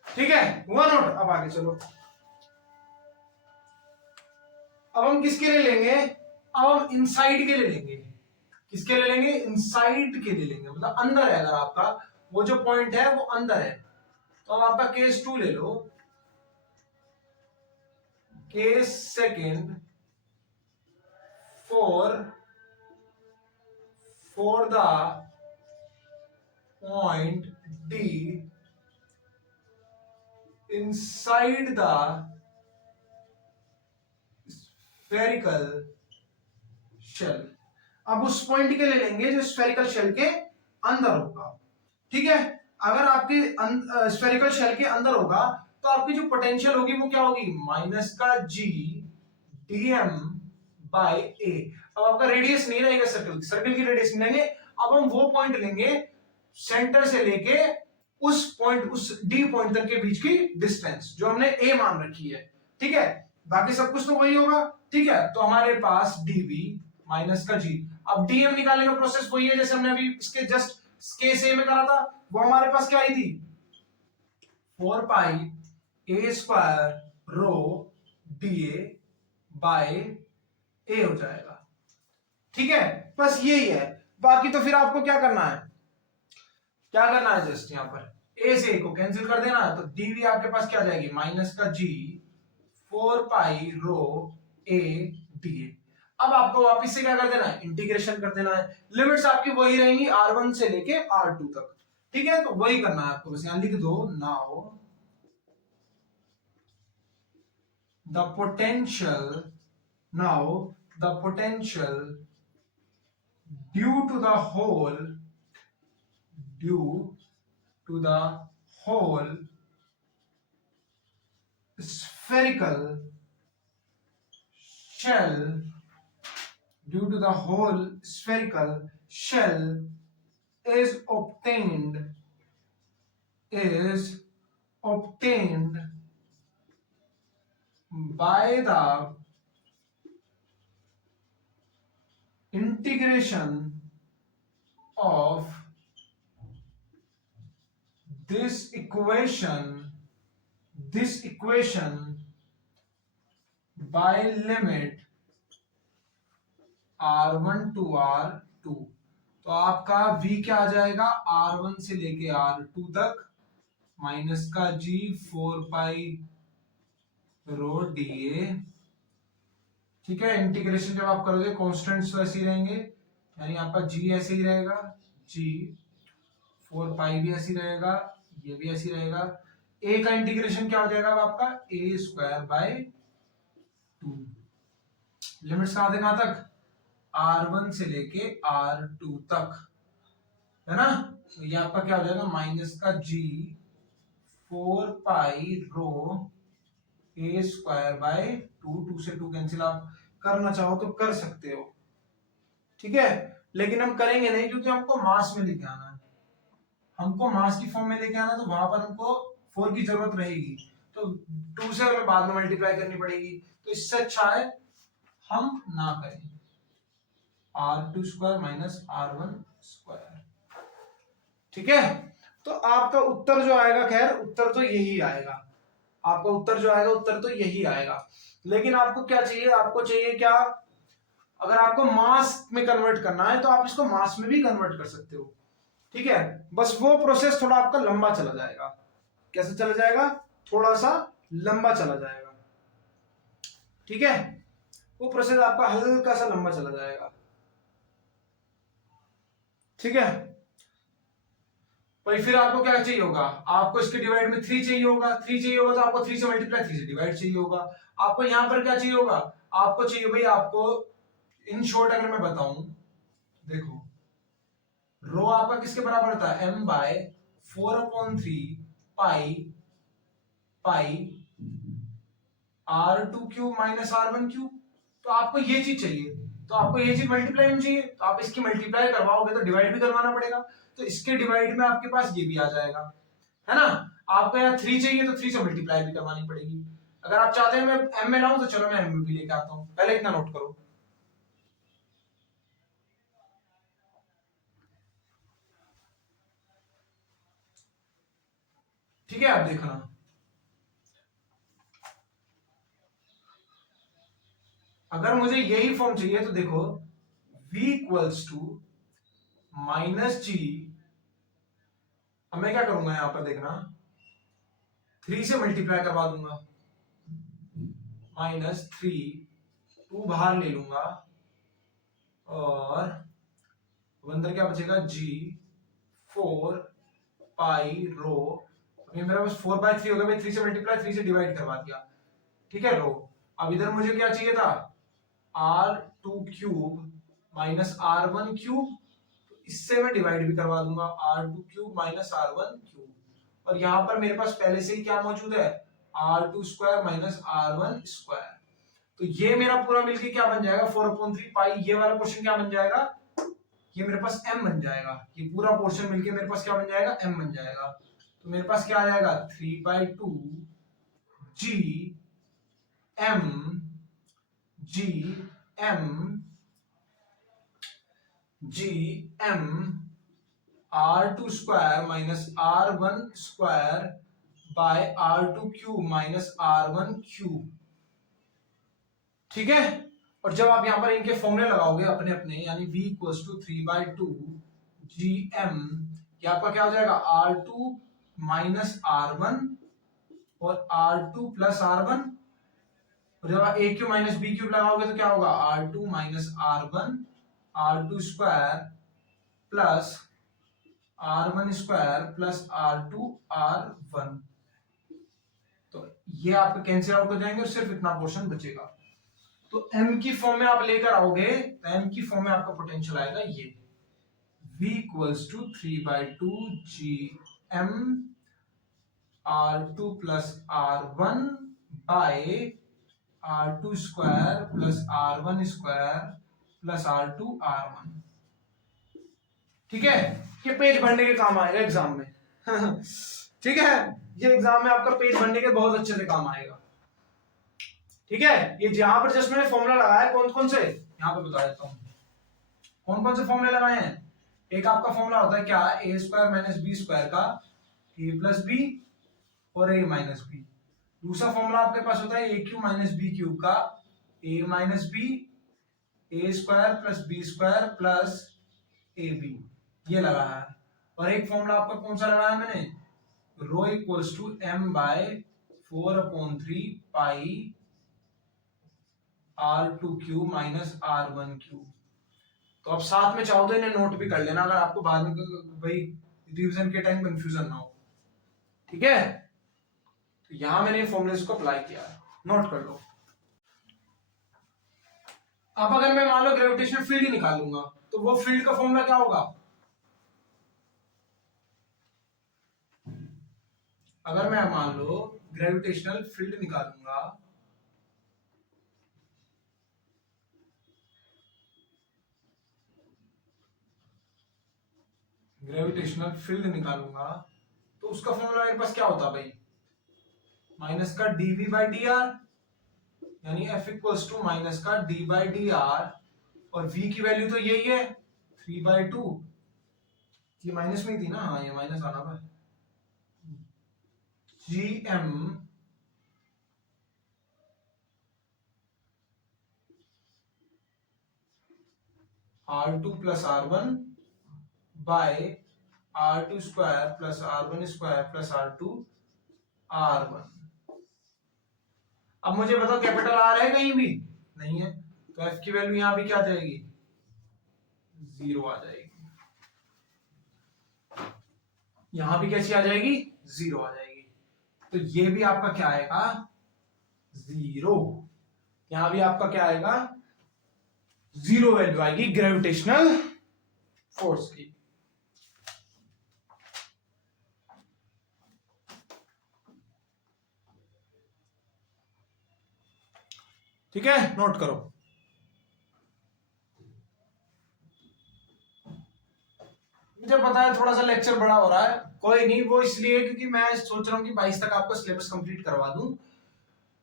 ठीक है, हुआ नोट। अब आगे चलो, अब हम किसके लिए लेंगे, अब हम इनसाइड के लिए लेंगे। किसके लिए लेंगे, इनसाइड के लिए लेंगे, मतलब अंदर है, अगर आपका वो जो पॉइंट है वो अंदर है। तो अब आपका केस 2 ले लो, case second, for the point D inside the spherical shell। अब उस पॉइंट के लिए लेंगे जो स्फेरिकल शेल के अंदर होगा, ठीक है। अगर आपके स्फेरिकल शेल के अंदर होगा तो आपकी जो पोटेंशियल होगी वो क्या होगी, माइनस का जी dm बाय ए। अब आपका रेडियस नहीं रहेगा सर्कल, सर्कल की रेडियस नहीं लेंगे, अब हम वो पॉइंट लेंगे सेंटर से लेके उस पॉइंट, उस डी पॉइंट तक के बीच की डिस्टेंस जो हमने ए मान रखी है, ठीक है। बाकी सब कुछ तो वही होगा, ठीक है। तो हमारे पास dv माइनस का जी, अब dm निकालने का प्रोसेस वही है जैसे हमने अभी इसके जस्ट केस ए में करा था। वो हमारे पास क्या आई थी, 4 pi a square rho d a by a हो जाएगा, ठीक है। बस यही है, बाकी तो फिर आपको क्या करना है, क्या करना है, जस्ट यहां पर ए से ए को कैंसिल कर देना है, तो डीवी आपके पास क्या जाएगी, माइनस का जी 4 पाई रो ए डी ए। अब आपको वापस से क्या कर देना है, इंटीग्रेशन कर देना है। लिमिट्स आपकी वही रहेंगी R1 से लेके R2 तक, ठीक है। तो वही करना है आपको, बस यहां लिख दो, now the potential, now the potential due to the whole, due to the whole spherical shell, due to the whole spherical shell is obtained, is obtained by the integration of this equation by limit R1 to R2। तो आपका v क्या आ जाएगा, R1 से लेके R2 तक minus का जी 4 पाई रो d ए, ठीक है। इंटीग्रेशन जब आप करोगे कॉन्स्टेंट्स तो ऐसे ही रहेंगे, यानी आपका जी ऐसे ही रहेगा, जी 4 पाई भी ऐसे ही रहेगा, ये भी ऐसे ही रहेगा। ए का इंटीग्रेशन क्या हो जाएगा अब आपका, ए स्क्वायर बाय 2। लिमिट्स कहां से कहां तक, R1 से लेके R2 तक, है ना। तो ये आपका क्या हो जाएगा, माइनस का जी 4 पाई रो ए स्क्वायर बाय 2 से 2 कैंसिल, आप करना चाहो तो कर सकते हो, ठीक है। लेकिन हम करेंगे नहीं क्योंकि हमको मास में लेके आना है, हमको मास की फॉर्म में लेके आना है, तो वहां पर हमको 4 की जरूरत रहेगी, तो 2 से हमें बाद में मल्टीप्लाई करनी पड़ेगी। तो इससे अच्छा है हम ना करें, R2 square minus R1 square, ठीक है। तो आपका उत्तर जो आएगा, खैर उत्तर तो यही आएगा, आपका उत्तर जो आएगा, उत्तर तो यही आएगा। लेकिन आपको क्या चाहिए, आपको चाहिए क्या, अगर आपको मास में कन्वर्ट करना है तो आप इसको मास में भी कन्वर्ट कर सकते हो, ठीक है। बस वो प्रोसेस थोड़ा आपका लंबा चला जाएगा। कैसे चला जाएगा, थोड़ा सा लंबा चला जाएगा, ठीक है। वो प्रोसेस आपका हल्का सा लंबा चला जाएगा, ठीक है भाई। फिर आपको क्या चाहिए होगा, आपको इसके डिवाइड में 3 चाहिए होगा, 3 चाहिए होगा तो आपको 3 से मल्टीप्लाई 3 से डिवाइड चाहिए होगा। आपको यहां पर क्या चाहिए होगा, आपको चाहिए भाई, आपको इन शॉर्ट अगर मैं बताऊं, देखो रो आपका किसके बराबर था, m by 4/3 pi pi R2 cube minus R1 cube. तो आपको ये चीज चाहिए, तो आपको ये चीज मल्टीप्लाई में चाहिए, तो आप इसकी मल्टीप्लाई करवाओगे तो डिवाइड भी करवाना पड़ेगा, तो इसके डिवाइड में आपके पास ये भी आ जाएगा, है ना। आपको यहाँ 3 चाहिए तो 3 से मल्टीप्लाई भी करवानी पड़ेगी। अगर आप चाहते हैं मैं m में लाऊं तो चलो मैं m में भी लेके आता हूं, पहले इतना नोट करो, ठीक है। आप देखना, अगर मुझे यही फॉर्म चाहिए तो देखो v इक्वल्स टू माइनस जी, अब मैं क्या करूंगा यहां पर देखना, 3 से मल्टीप्लाई करवा दूंगा, -3 2 बाहर ले लूंगा, और अंदर क्या बचेगा, g 4 पाई रो, अभी मेरा बस 4/3 हो गया, 3 से मल्टीप्लाई 3 से डिवाइड करवा दिया, ठीक है रो। अब इधर मुझे क्या चाहिए था, R2 cube minus R1 cube, तो इससे मैं डिवाइड भी करवा दूंगा, R2 cube minus R1 cube. और यहां पर मेरे पास पहले से ही क्या मौजूद है, r2 square minus r1 square. तो ये मेरा पूरा मिलके क्या बन जाएगा 4/3 पाई। ये वाला पोर्शन क्या बन जाएगा, ये मेरे पास m बन जाएगा। ये पूरा पोर्शन मिलके मेरे पास क्या बन जाएगा, m बन जाएगा। तो मेरे पास क्या आ जाएगा 3/2 g m r2 square minus r1 square by r2 cube minus r1 cube. ठीक है। और जब आप यहां पर इनके फॉर्मूले लगाओगे अपने अपने, यानी v इक्वल्स टू 3/2 gm, ये आपका क्या हो जाएगा r2 माइनस r1 और r2 प्लस r1। और जब आप a cube minus b cube लगाओगे तो क्या होगा r2 minus r1 r2 square plus r1 square plus r2 r1। तो ये आपके कैंसिल आउट हो जाएंगे और सिर्फ इतना पोर्शन बचेगा। तो m की फॉर्म में आप लेकर आओगे तो m की फॉर्म में आपका पोटेंशियल आएगा ये v equals to 3/2 gm r2 plus r1 by r2 square plus r1 square plus r2 r1। ठीक है। ये पेज भरने के काम आएगा एग्जाम में। ठीक है, ये एग्जाम में आपका पेज भरने के बहुत अच्छे से काम आएगा। ठीक है। ये जहां पर जस्ट मैंने फॉर्मूला लगाया कौन कौन से, यहां पे बता देता हूं कौन कौन से फॉर्मूले लगाए हैं। एक आपका फॉर्मूला होता है क्या, a square minus B square का a प्लस बी और a माइनस बी। दूसरा फॉर्मूला आपके पास होता है a cube minus B cube का a minus B a square plus B square plus A B, ये लगा है। और एक फॉर्मूला आपका कौन सा लगाया मैंने, rho equals to m by 4/3 pi r2 cube minus r1 cube. तो आप साथ में चाहो तो इन्हें नोट भी कर लेना, अगर आपको बाद में भाई रिवीजन के टाइम कंफ्यूजन ना हो। ठीक है। तो यहां मैंने फॉर्मूलेस को अप्लाई किया है, नोट कर लो। अब अगर मैं मान लो ग्रेविटेशनल फील्ड ही निकालूंगा तो वो फील्ड का फॉर्मूला क्या होगा, अगर मैं मान लो ग्रेविटेशनल फील्ड निकालूंगा तो उसका फॉर्मूला मेरे पास क्या होता है भाई, माइनस का dv बाई डी आर, यानी F इक्वल्स टू माइनस का d बाई डी आर। और v की वैल्यू तो यही है 3/2, ये माइनस में थी ना, हाँ ये माइनस आना था, gm r2 plus r1 by r2 square plus r1 square plus r2 r1। अब मुझे बताओ कैपिटल आर है कहीं भी नहीं है, तो f की वैल्यू यहां भी क्या आ जाएगी, 0 आ जाएगी। यहां भी कैसी आ जाएगी, 0 आ जाएगी। तो ये भी आपका क्या आएगा 0, यहां भी आपका क्या आएगा 0 वैल्यू आएगी ग्रेविटेशनल फोर्स की। ठीक है, नोट करो। मुझे पता है थोड़ा सा लेक्चर बड़ा हो रहा है, कोई नहीं, वो इसलिए क्योंकि मैं सोच रहा हूँ कि 22 तक आपका सिलेबस कंप्लीट करवा दूं।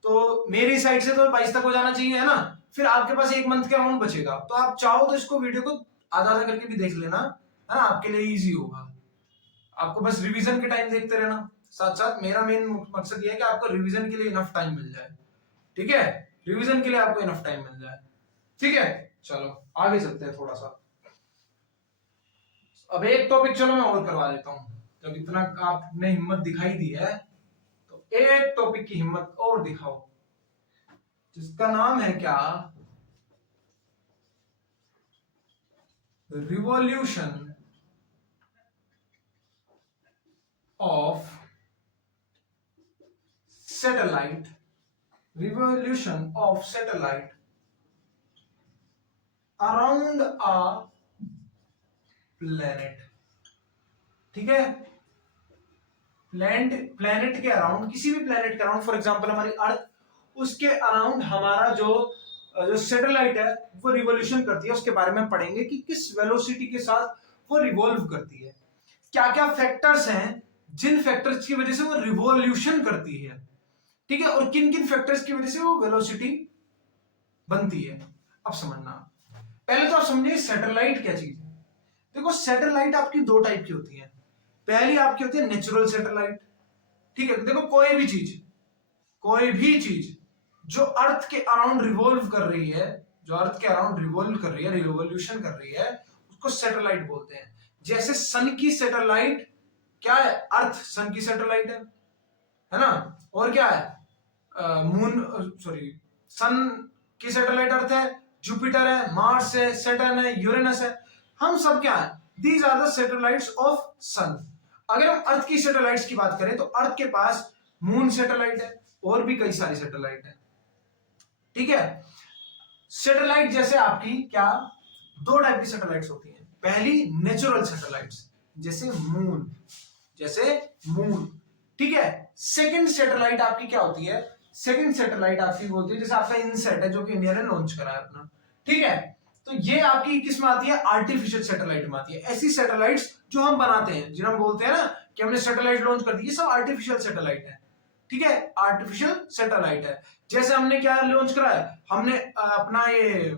तो मेरी साइड से तो 22 तक हो जाना चाहिए, है ना। फिर आपके पास एक मंथ के अराउंड बचेगा, तो आप चाहो तो इसको वीडियो को आधा आधा करके भी देख लेना, है ना, आपके लिए इजी होगा। आपको बस रिवीजन के टाइम देखते रहना, साथ साथ मेरा मेन मकसद ये है कि आपको रिवीजन के लिए इनफ टाइम मिल जाए। ठीक है, रिवीजन के लिए आपको इनफ टाइम मिल जाए। ठीक है, चलो आगे चलते हैं थोड़ा सा। अब एक टॉपिक चलो मैं और करवा देता हूं, जब इतना आपने हिम्मत दिखाई दी है तो एक टॉपिक की हिम्मत और दिखाओ, जिसका नाम है क्या, revolution of satellite, revolution of satellite around a planet. ठीक है, प्लेनेट के अराउंड, किसी भी प्लेनेट के अराउंड, फॉर एग्जांपल हमारी अर्थ, उसके अराउंड हमारा जो सैटेलाइट है वो रिवॉल्यूशन करती है, उसके बारे में पढ़ेंगे कि किस वेलोसिटी के साथ वो रिवॉल्व करती है, क्या क्या फैक्टर्स हैं जिन फैक्टर्स की वजह से वो रिवॉल्यूशन करती है, ठीक है, और किन किन फैक्टर्स की वजह से वो वेलोसिटी बनती है। अब समझना, पहले तो आप समझिए सैटेलाइट क्या चीज है। देखो सैटेलाइट आपकी दो टाइप की होती है। पहली आपकी होती है नेचुरल सैटेलाइट, ठीक है, देखो कोई भी चीज जो अर्थ के अराउंड रिवॉल्व कर रही है, जो अर्थ के अराउंड रिवॉल्व कर रही है, रिवॉल्यूशन कर रही है, उसको सैटेलाइट बोलते हैं। जैसे सन की सैटेलाइट क्या है, अर्थ सन की सैटेलाइट है ना, और क्या है मून, सॉरी, सन की सैटेलाइट अर्थ है, जुपिटर है, मार्स है, सैटर्न है, यूरेनस है, हम सब क्या है, these are the satellites of sun. अगर हम अर्थ की सैटेलाइट्स की बात करें तो अर्थ के पास मून सैटेलाइट है और भी कई सारी सैटेलाइट है, ठीक है। सैटेलाइट जैसे आपकी क्या, दो टाइप की सैटेलाइट्स होती हैं। पहली नेचुरल सैटेलाइट्स जैसे मून, ठीक है। सेकंड सैटेलाइट आपकी क्या होती है, सेकंड सैटेलाइट आपकी बोलती है, जैसे आपका इनसेट है जो कि इंडिया ने लॉन्च करा है अपना, ठीक है। तो ये आपकी किस में आती है, आर्टिफिशियल सैटेलाइट में आती है। ऐसी सैटेलाइट्स जो हम बनाते हैं, जिन्हें हम बोलते हैं ना कि हमने सैटेलाइट लॉन्च कर दी, ये सब आर्टिफिशियल सैटेलाइट है, ठीक है, आर्टिफिशियल सैटेलाइट है। जैसे हमने क्या लॉन्च करा है, हमने अपना ये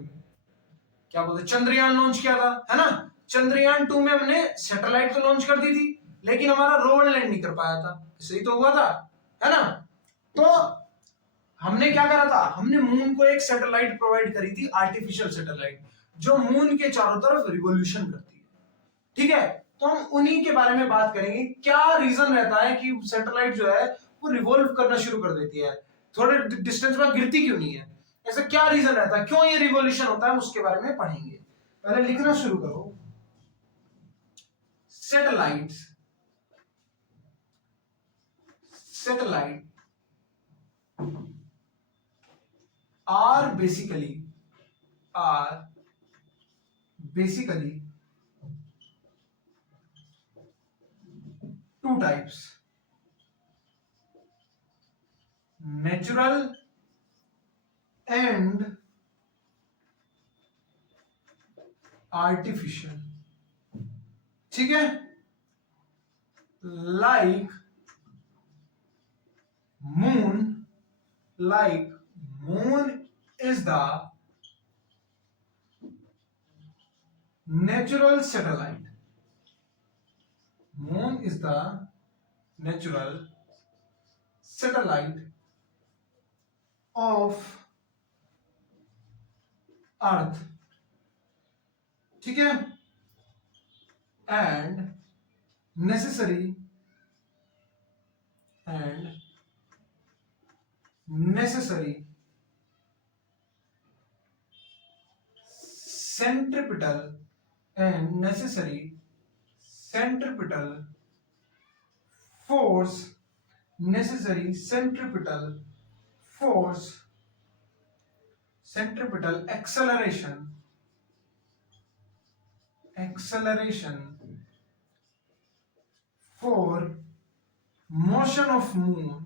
क्या बोलते हैं, चंद्रयान लॉन्च किया था, है ना। चंद्रयान 2 में हमने सैटेलाइट तो लॉन्च कर दी थी, लेकिन हमारा रोवर लैंड नहीं कर पाया था, सही तो हुआ था, है ना। तो हमने क्या करा था, हमने मून को एक सैटेलाइट प्रोवाइड करी थी, आर्टिफिशियल सैटेलाइट, जो मून के चारों तरफ रिवॉल्यूशन करती है, ठीक है। तो हम उन्हीं के बारे में बात करेंगे, क्या रीजन रहता है कि सैटेलाइट जो है वो रिवॉल्व करना शुरू कर देती है, थोड़े डिस्टेंस पर गिरती क्यों नहीं है, ऐसा क्या रीजन रहता है, क्यों ये रिवॉल्यूशन होता है, उसके बारे में पढ़ेंगे। पहले लिखना शुरू करो। Satellites, satellite are basically two types, natural and artificial, ठीक है। like moon is the natural satellite, moon is the natural satellite of earth, ठीक है, and necessary centripetal force, centripetal acceleration for motion of moon,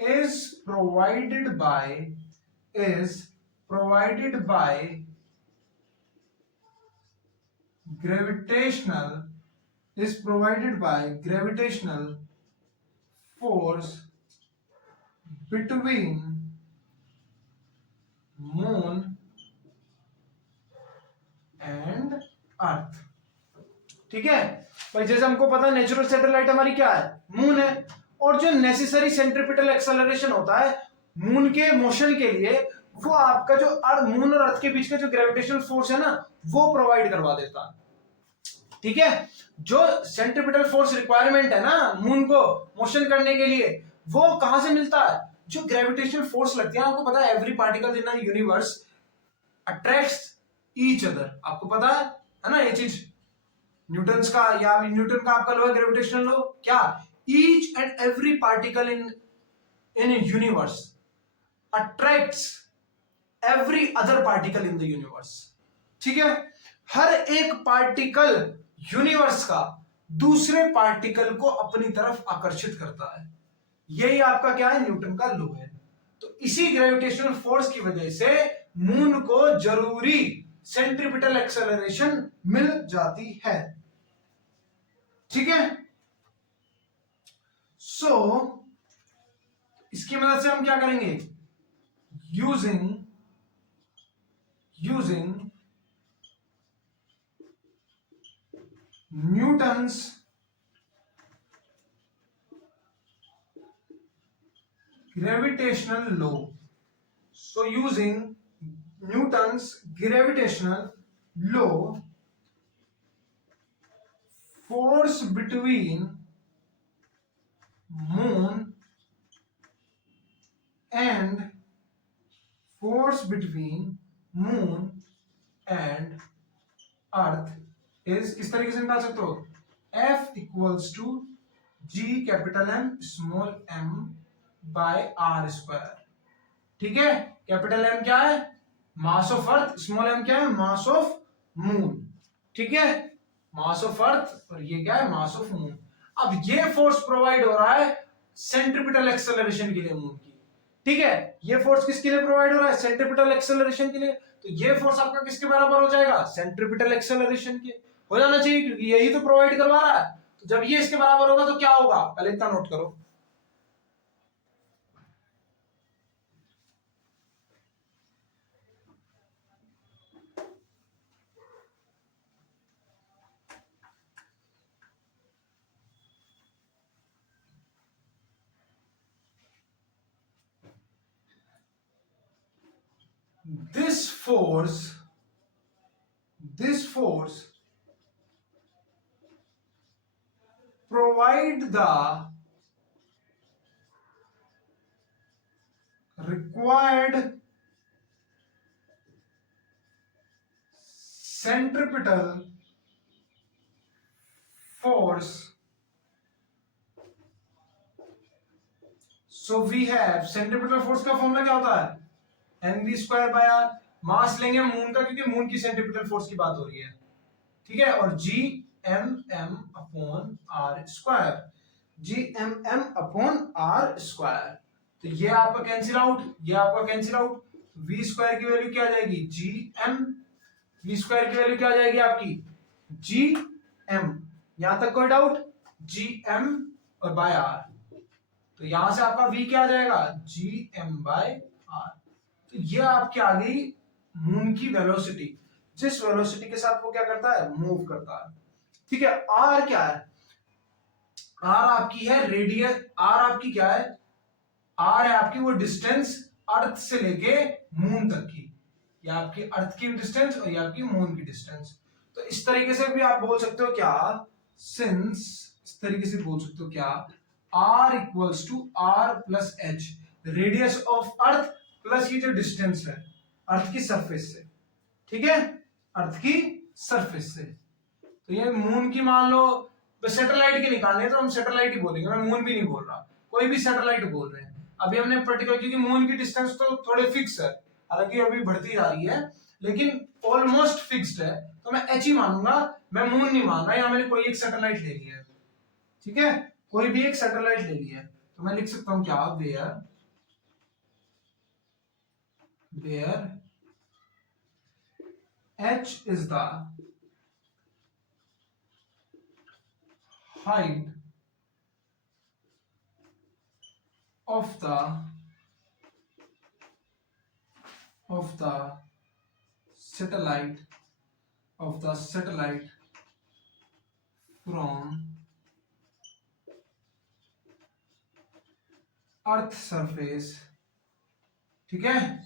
is provided by gravitational force between moon and अर्थ, ठीक है भाई। जैसे हमको पता है natural satellite हमारी क्या है, मून है, और जो नेसेसरी सेंट्रिपिटल एक्सेलरेशन होता है मून के मोशन के लिए, वो आपका जो मून और अर्थ के बीच का जो ग्रेविटेशनल फोर्स है ना, वो प्रोवाइड करवा देता है, ठीक है। जो सेंट्रिपिटल फोर्स रिक्वायरमेंट है ना मून को मोशन करने के लिए, वो कहां से मिलता है, जो ग्रेविटेशनल फोर्स लगती है। आपको पता है every particle in the universe attracts each other, आपको पता है ना ये चीज, न्यूटन का आपका लो है ग्रेविटेशनल लो, क्या, each and every particle in universe attracts every other particle in the universe. ठीक है, हर एक पार्टिकल यूनिवर्स का दूसरे पार्टिकल को अपनी तरफ आकर्षित करता है। यही आपका क्या है, न्यूटन का लॉ है। तो इसी ग्रेविटेशनल फोर्स की वजह से मून को जरूरी सेंट्रीपिटल एक्सेलरेशन मिल जाती है। ठीक है, सो इसकी मदद से हम क्या करेंगे, using Newton's gravitational law. So using Newton's gravitational law, force between moon and earth is, इस तरीके से निकाल सकते हो, F equals to G capital M small m by R square. ठीक है, कैपिटल M क्या है, mass of earth, small m क्या है, मास ऑफ मून। ठीक है, मास ऑफ अर्थ और ये क्या है, मास ऑफ मून। अब ये फोर्स प्रोवाइड हो रहा है सेंट्रीपिटल एक्सेलरेशन के लिए मून की। ठीक है, ये फोर्स किसके लिए प्रोवाइड हो रहा है, सेंट्रीपिटल एक्सेलरेशन के लिए। तो ये फोर्स आपका किसके बराबर हो जाएगा, सेंट्रीपिटल एक्सेलरेशन के हो जाना चाहिए, क्योंकि यही तो प्रोवाइड करवा रहा है। तो जब ये इसके बराबर होगा तो क्या होगा, पहले इतना नोट करो। This force provide the required centripetal force. So we have centripetal force का फॉर्मूला क्या होता है, mv स्क्वायर बाय आर। मास लेंगे मून का, क्योंकि मून की सेंट्रीपिटल फोर्स की बात हो रही है। ठीक है, और G M M upon R square, G M M upon R square. तो ये आपका कैंसिल आउट, ये आपका कैंसिल आउट। वी स्क्वायर की वैल्यू क्या आ जाएगी, जी एम, वी स्क्वायर की वैल्यू क्या आ जाएगी आपकी, जी एम। यहां तक कोई डाउट, जी एम और बाय आर। तो यहां से आपका v क्या आ जाएगा, जी एम बाय आर। तो ये आपकी आ गई मून की वेलोसिटी, जिस वेलोसिटी के साथ वो क्या करता है, मूव करता है। ठीक है, आर क्या है, आर आपकी है रेडियस, आर आपकी क्या है, आर है आपकी वो डिस्टेंस अर्थ से लेके मून तक की। ये आपकी अर्थ की डिस्टेंस और ये आपकी मून की डिस्टेंस। तो इस तरीके से भी आप बोल सकते हो क्या, सिंस, इस तरीके से बोल सकते हो क्या, r equals to R plus H, radius of earth plus ये जो डिस्टेंस है अर्थ की सरफेस से। ठीक है, अर्थ की सरफेस से। तो ये मून की मान लो सैटेलाइट के निकालने, तो हम सैटेलाइट ही बोलेंगे, मैं मून भी नहीं बोल रहा, कोई भी सैटेलाइट बोल रहे हैं। अभी हमने पर्टिकुलर, क्योंकि मून की डिस्टेंस तो थोड़े फिक्स है, हालांकि अभी बढ़ती जा रही है, लेकिन ऑलमोस्ट फिक्स्ड है, तो मैं एच ही मानूंगा, मैं मून नहीं मान रहा। यहाँ मैंने कोई एक सैटेलाइट ले लिया है, ठीक है, कोई भी एक सैटेलाइट ले लिया है, तो मैं लिख सकता हूं क्या, where h is the height of the satellite from earth surface। ठीक है,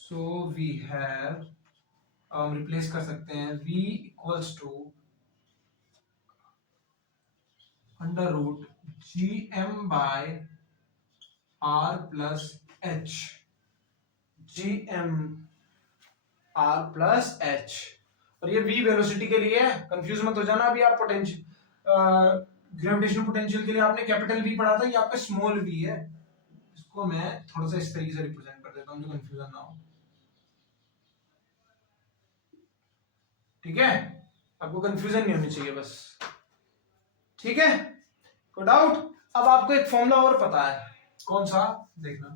so we have, हम रिप्लेस कर सकते हैं, v equals to under root G M by R plus H, G M R plus H. और ये v velocity के लिए है, कंफ्यूज मत हो जाना। अभी आप पोटेंशियल ग्रेविटेशनल पोटेंशियल के लिए आपने कैपिटल V पढ़ा था, ये आपका स्मॉल v है, को मैं थोड़ा सा इस तरीके से रिप्रेजेंट कर देता हूँ तो कंफ्यूजन ना हो। ठीक है, आपको कंफ्यूजन नहीं होनी चाहिए बस। ठीक है, कोई डाउट? अब आपको एक फॉर्मूला और पता है, कौन सा देखना।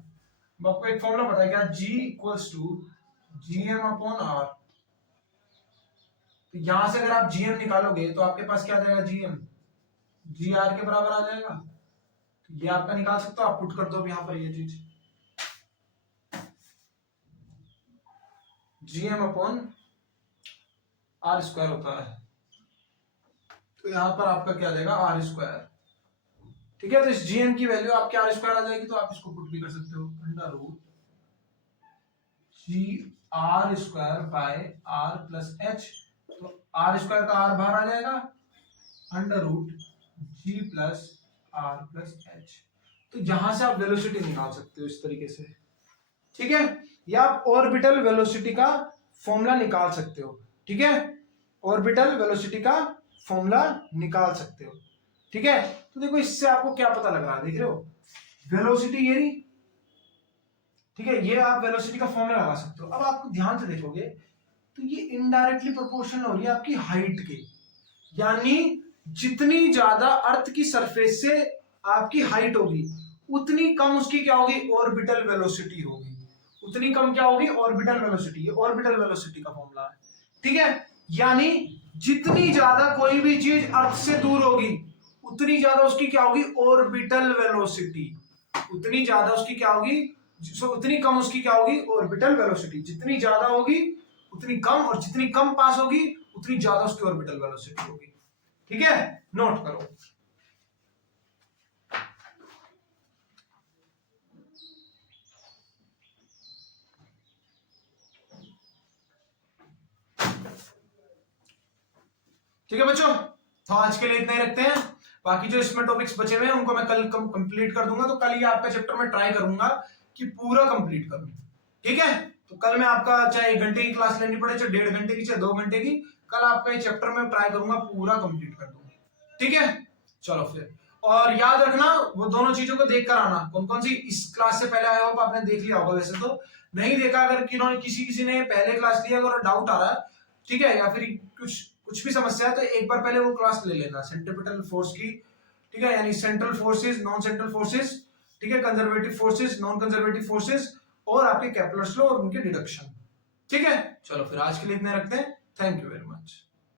अब आपको एक फॉर्मूला पता है क्या, G equals to GM upon R। तो यहां से अगर आप GM निकालोगे तो आपके पास क्या आ जाएगा, GM GR के बराबर आ जाएगा। तो ये आपका निकाल सकते हो, आप पुट कर दो यहां पर ये चीज, GM अपॉन R स्क्वायर होता है। तो यहां पर आपका क्या आ जाएगा, R स्क्वायर। ठीक है, तो इस GM की वैल्यू आपके R स्क्वायर आ जाएगी, तो आप इसको पुट भी कर सकते हो, under root GR square by R plus H। तो R स्क्वायर का R बाहर आ जाएगा, under root G plus R plus H। तो यहां से आप वेलोसिटी निकाल सकते हो इस तरीके से। ठीक है, या आप ऑर्बिटल वेलोसिटी का फॉर्मूला निकाल सकते हो। ठीक है, ऑर्बिटल वेलोसिटी का फॉर्मूला निकाल सकते हो। ठीक है, तो देखो इससे आपको क्या पता लग रहा है, देख रहे हो वेलोसिटी ये रही। ठीक है, ये आप वेलोसिटी का फॉर्मूला लगा सकते हो। अब आप ध्यान से देखोगे तो ये इनडायरेक्टली प्रोपोर्शनल हो रही है आपकी हाइट के, यानी जितनी ज्यादा अर्थ की सरफेस से आपकी हाइट होगी उतनी कम उसकी क्या होगी, ऑर्बिटल वेलोसिटी होगी। उतनी कम क्या होगी, ऑर्बिटल वेलोसिटी। ये ऑर्बिटल वेलोसिटी का फॉर्मूला है। ठीक है, यानी जितनी ज्यादा कोई भी चीज अर्थ से दूर होगी उतनी ज्यादा उसकी क्या होगी, ऑर्बिटल वेलोसिटी। उतनी ज्यादा उसकी क्या होगी, उतनी कम उसकी क्या होगी, ऑर्बिटल वेलोसिटी। जितनी ज्यादा होगी उतनी कम, और जितनी कम पास होगी उतनी ज्यादा उसकी ऑर्बिटल वेलोसिटी होगी। ठीक है, नोट करो। ठीक है बच्चों, तो आज के लिए इतना ही रखते हैं। बाकी जो इसमें टॉपिक्स बचे हुए हैं उनको मैं कल कंप्लीट कर दूंगा। तो कल ये आपका चैप्टर मैं ट्राई करूंगा कि पूरा कंप्लीट करूं। ठीक है, तो कल मैं आपका चाहे 1 घंटे की क्लास लेनी पड़े, चाहे 1.5 घंटे की, चाहे 2 घंटे की, कल आपका ये चैप्टर मैं ट्राई करूंगा पूरा कंप्लीट कर दूंगा। ठीक है, चलो फिर। और याद रखना वो दोनों चीजों को देख कर आना। कौन कौन सी इस क्लास से पहले आया हो आपने देख लिया होगा, वैसे तो नहीं देखा। अगर किसी ने पहले क्लास लिया, अगर डाउट आ रहा है, ठीक है, या फिर कुछ भी समस्या है, तो एक बार पहले वो क्लास ले लेना सेंट्रीपिटल फोर्स की। ठीक है, यानी central forces, non central forces, ठीक है, conservative forces, non conservative forces, और आपके केपलर्स लॉ और उनके डिडक्शन। ठीक है, चलो फिर आज के लिए इतने रखते हैं। Thank you.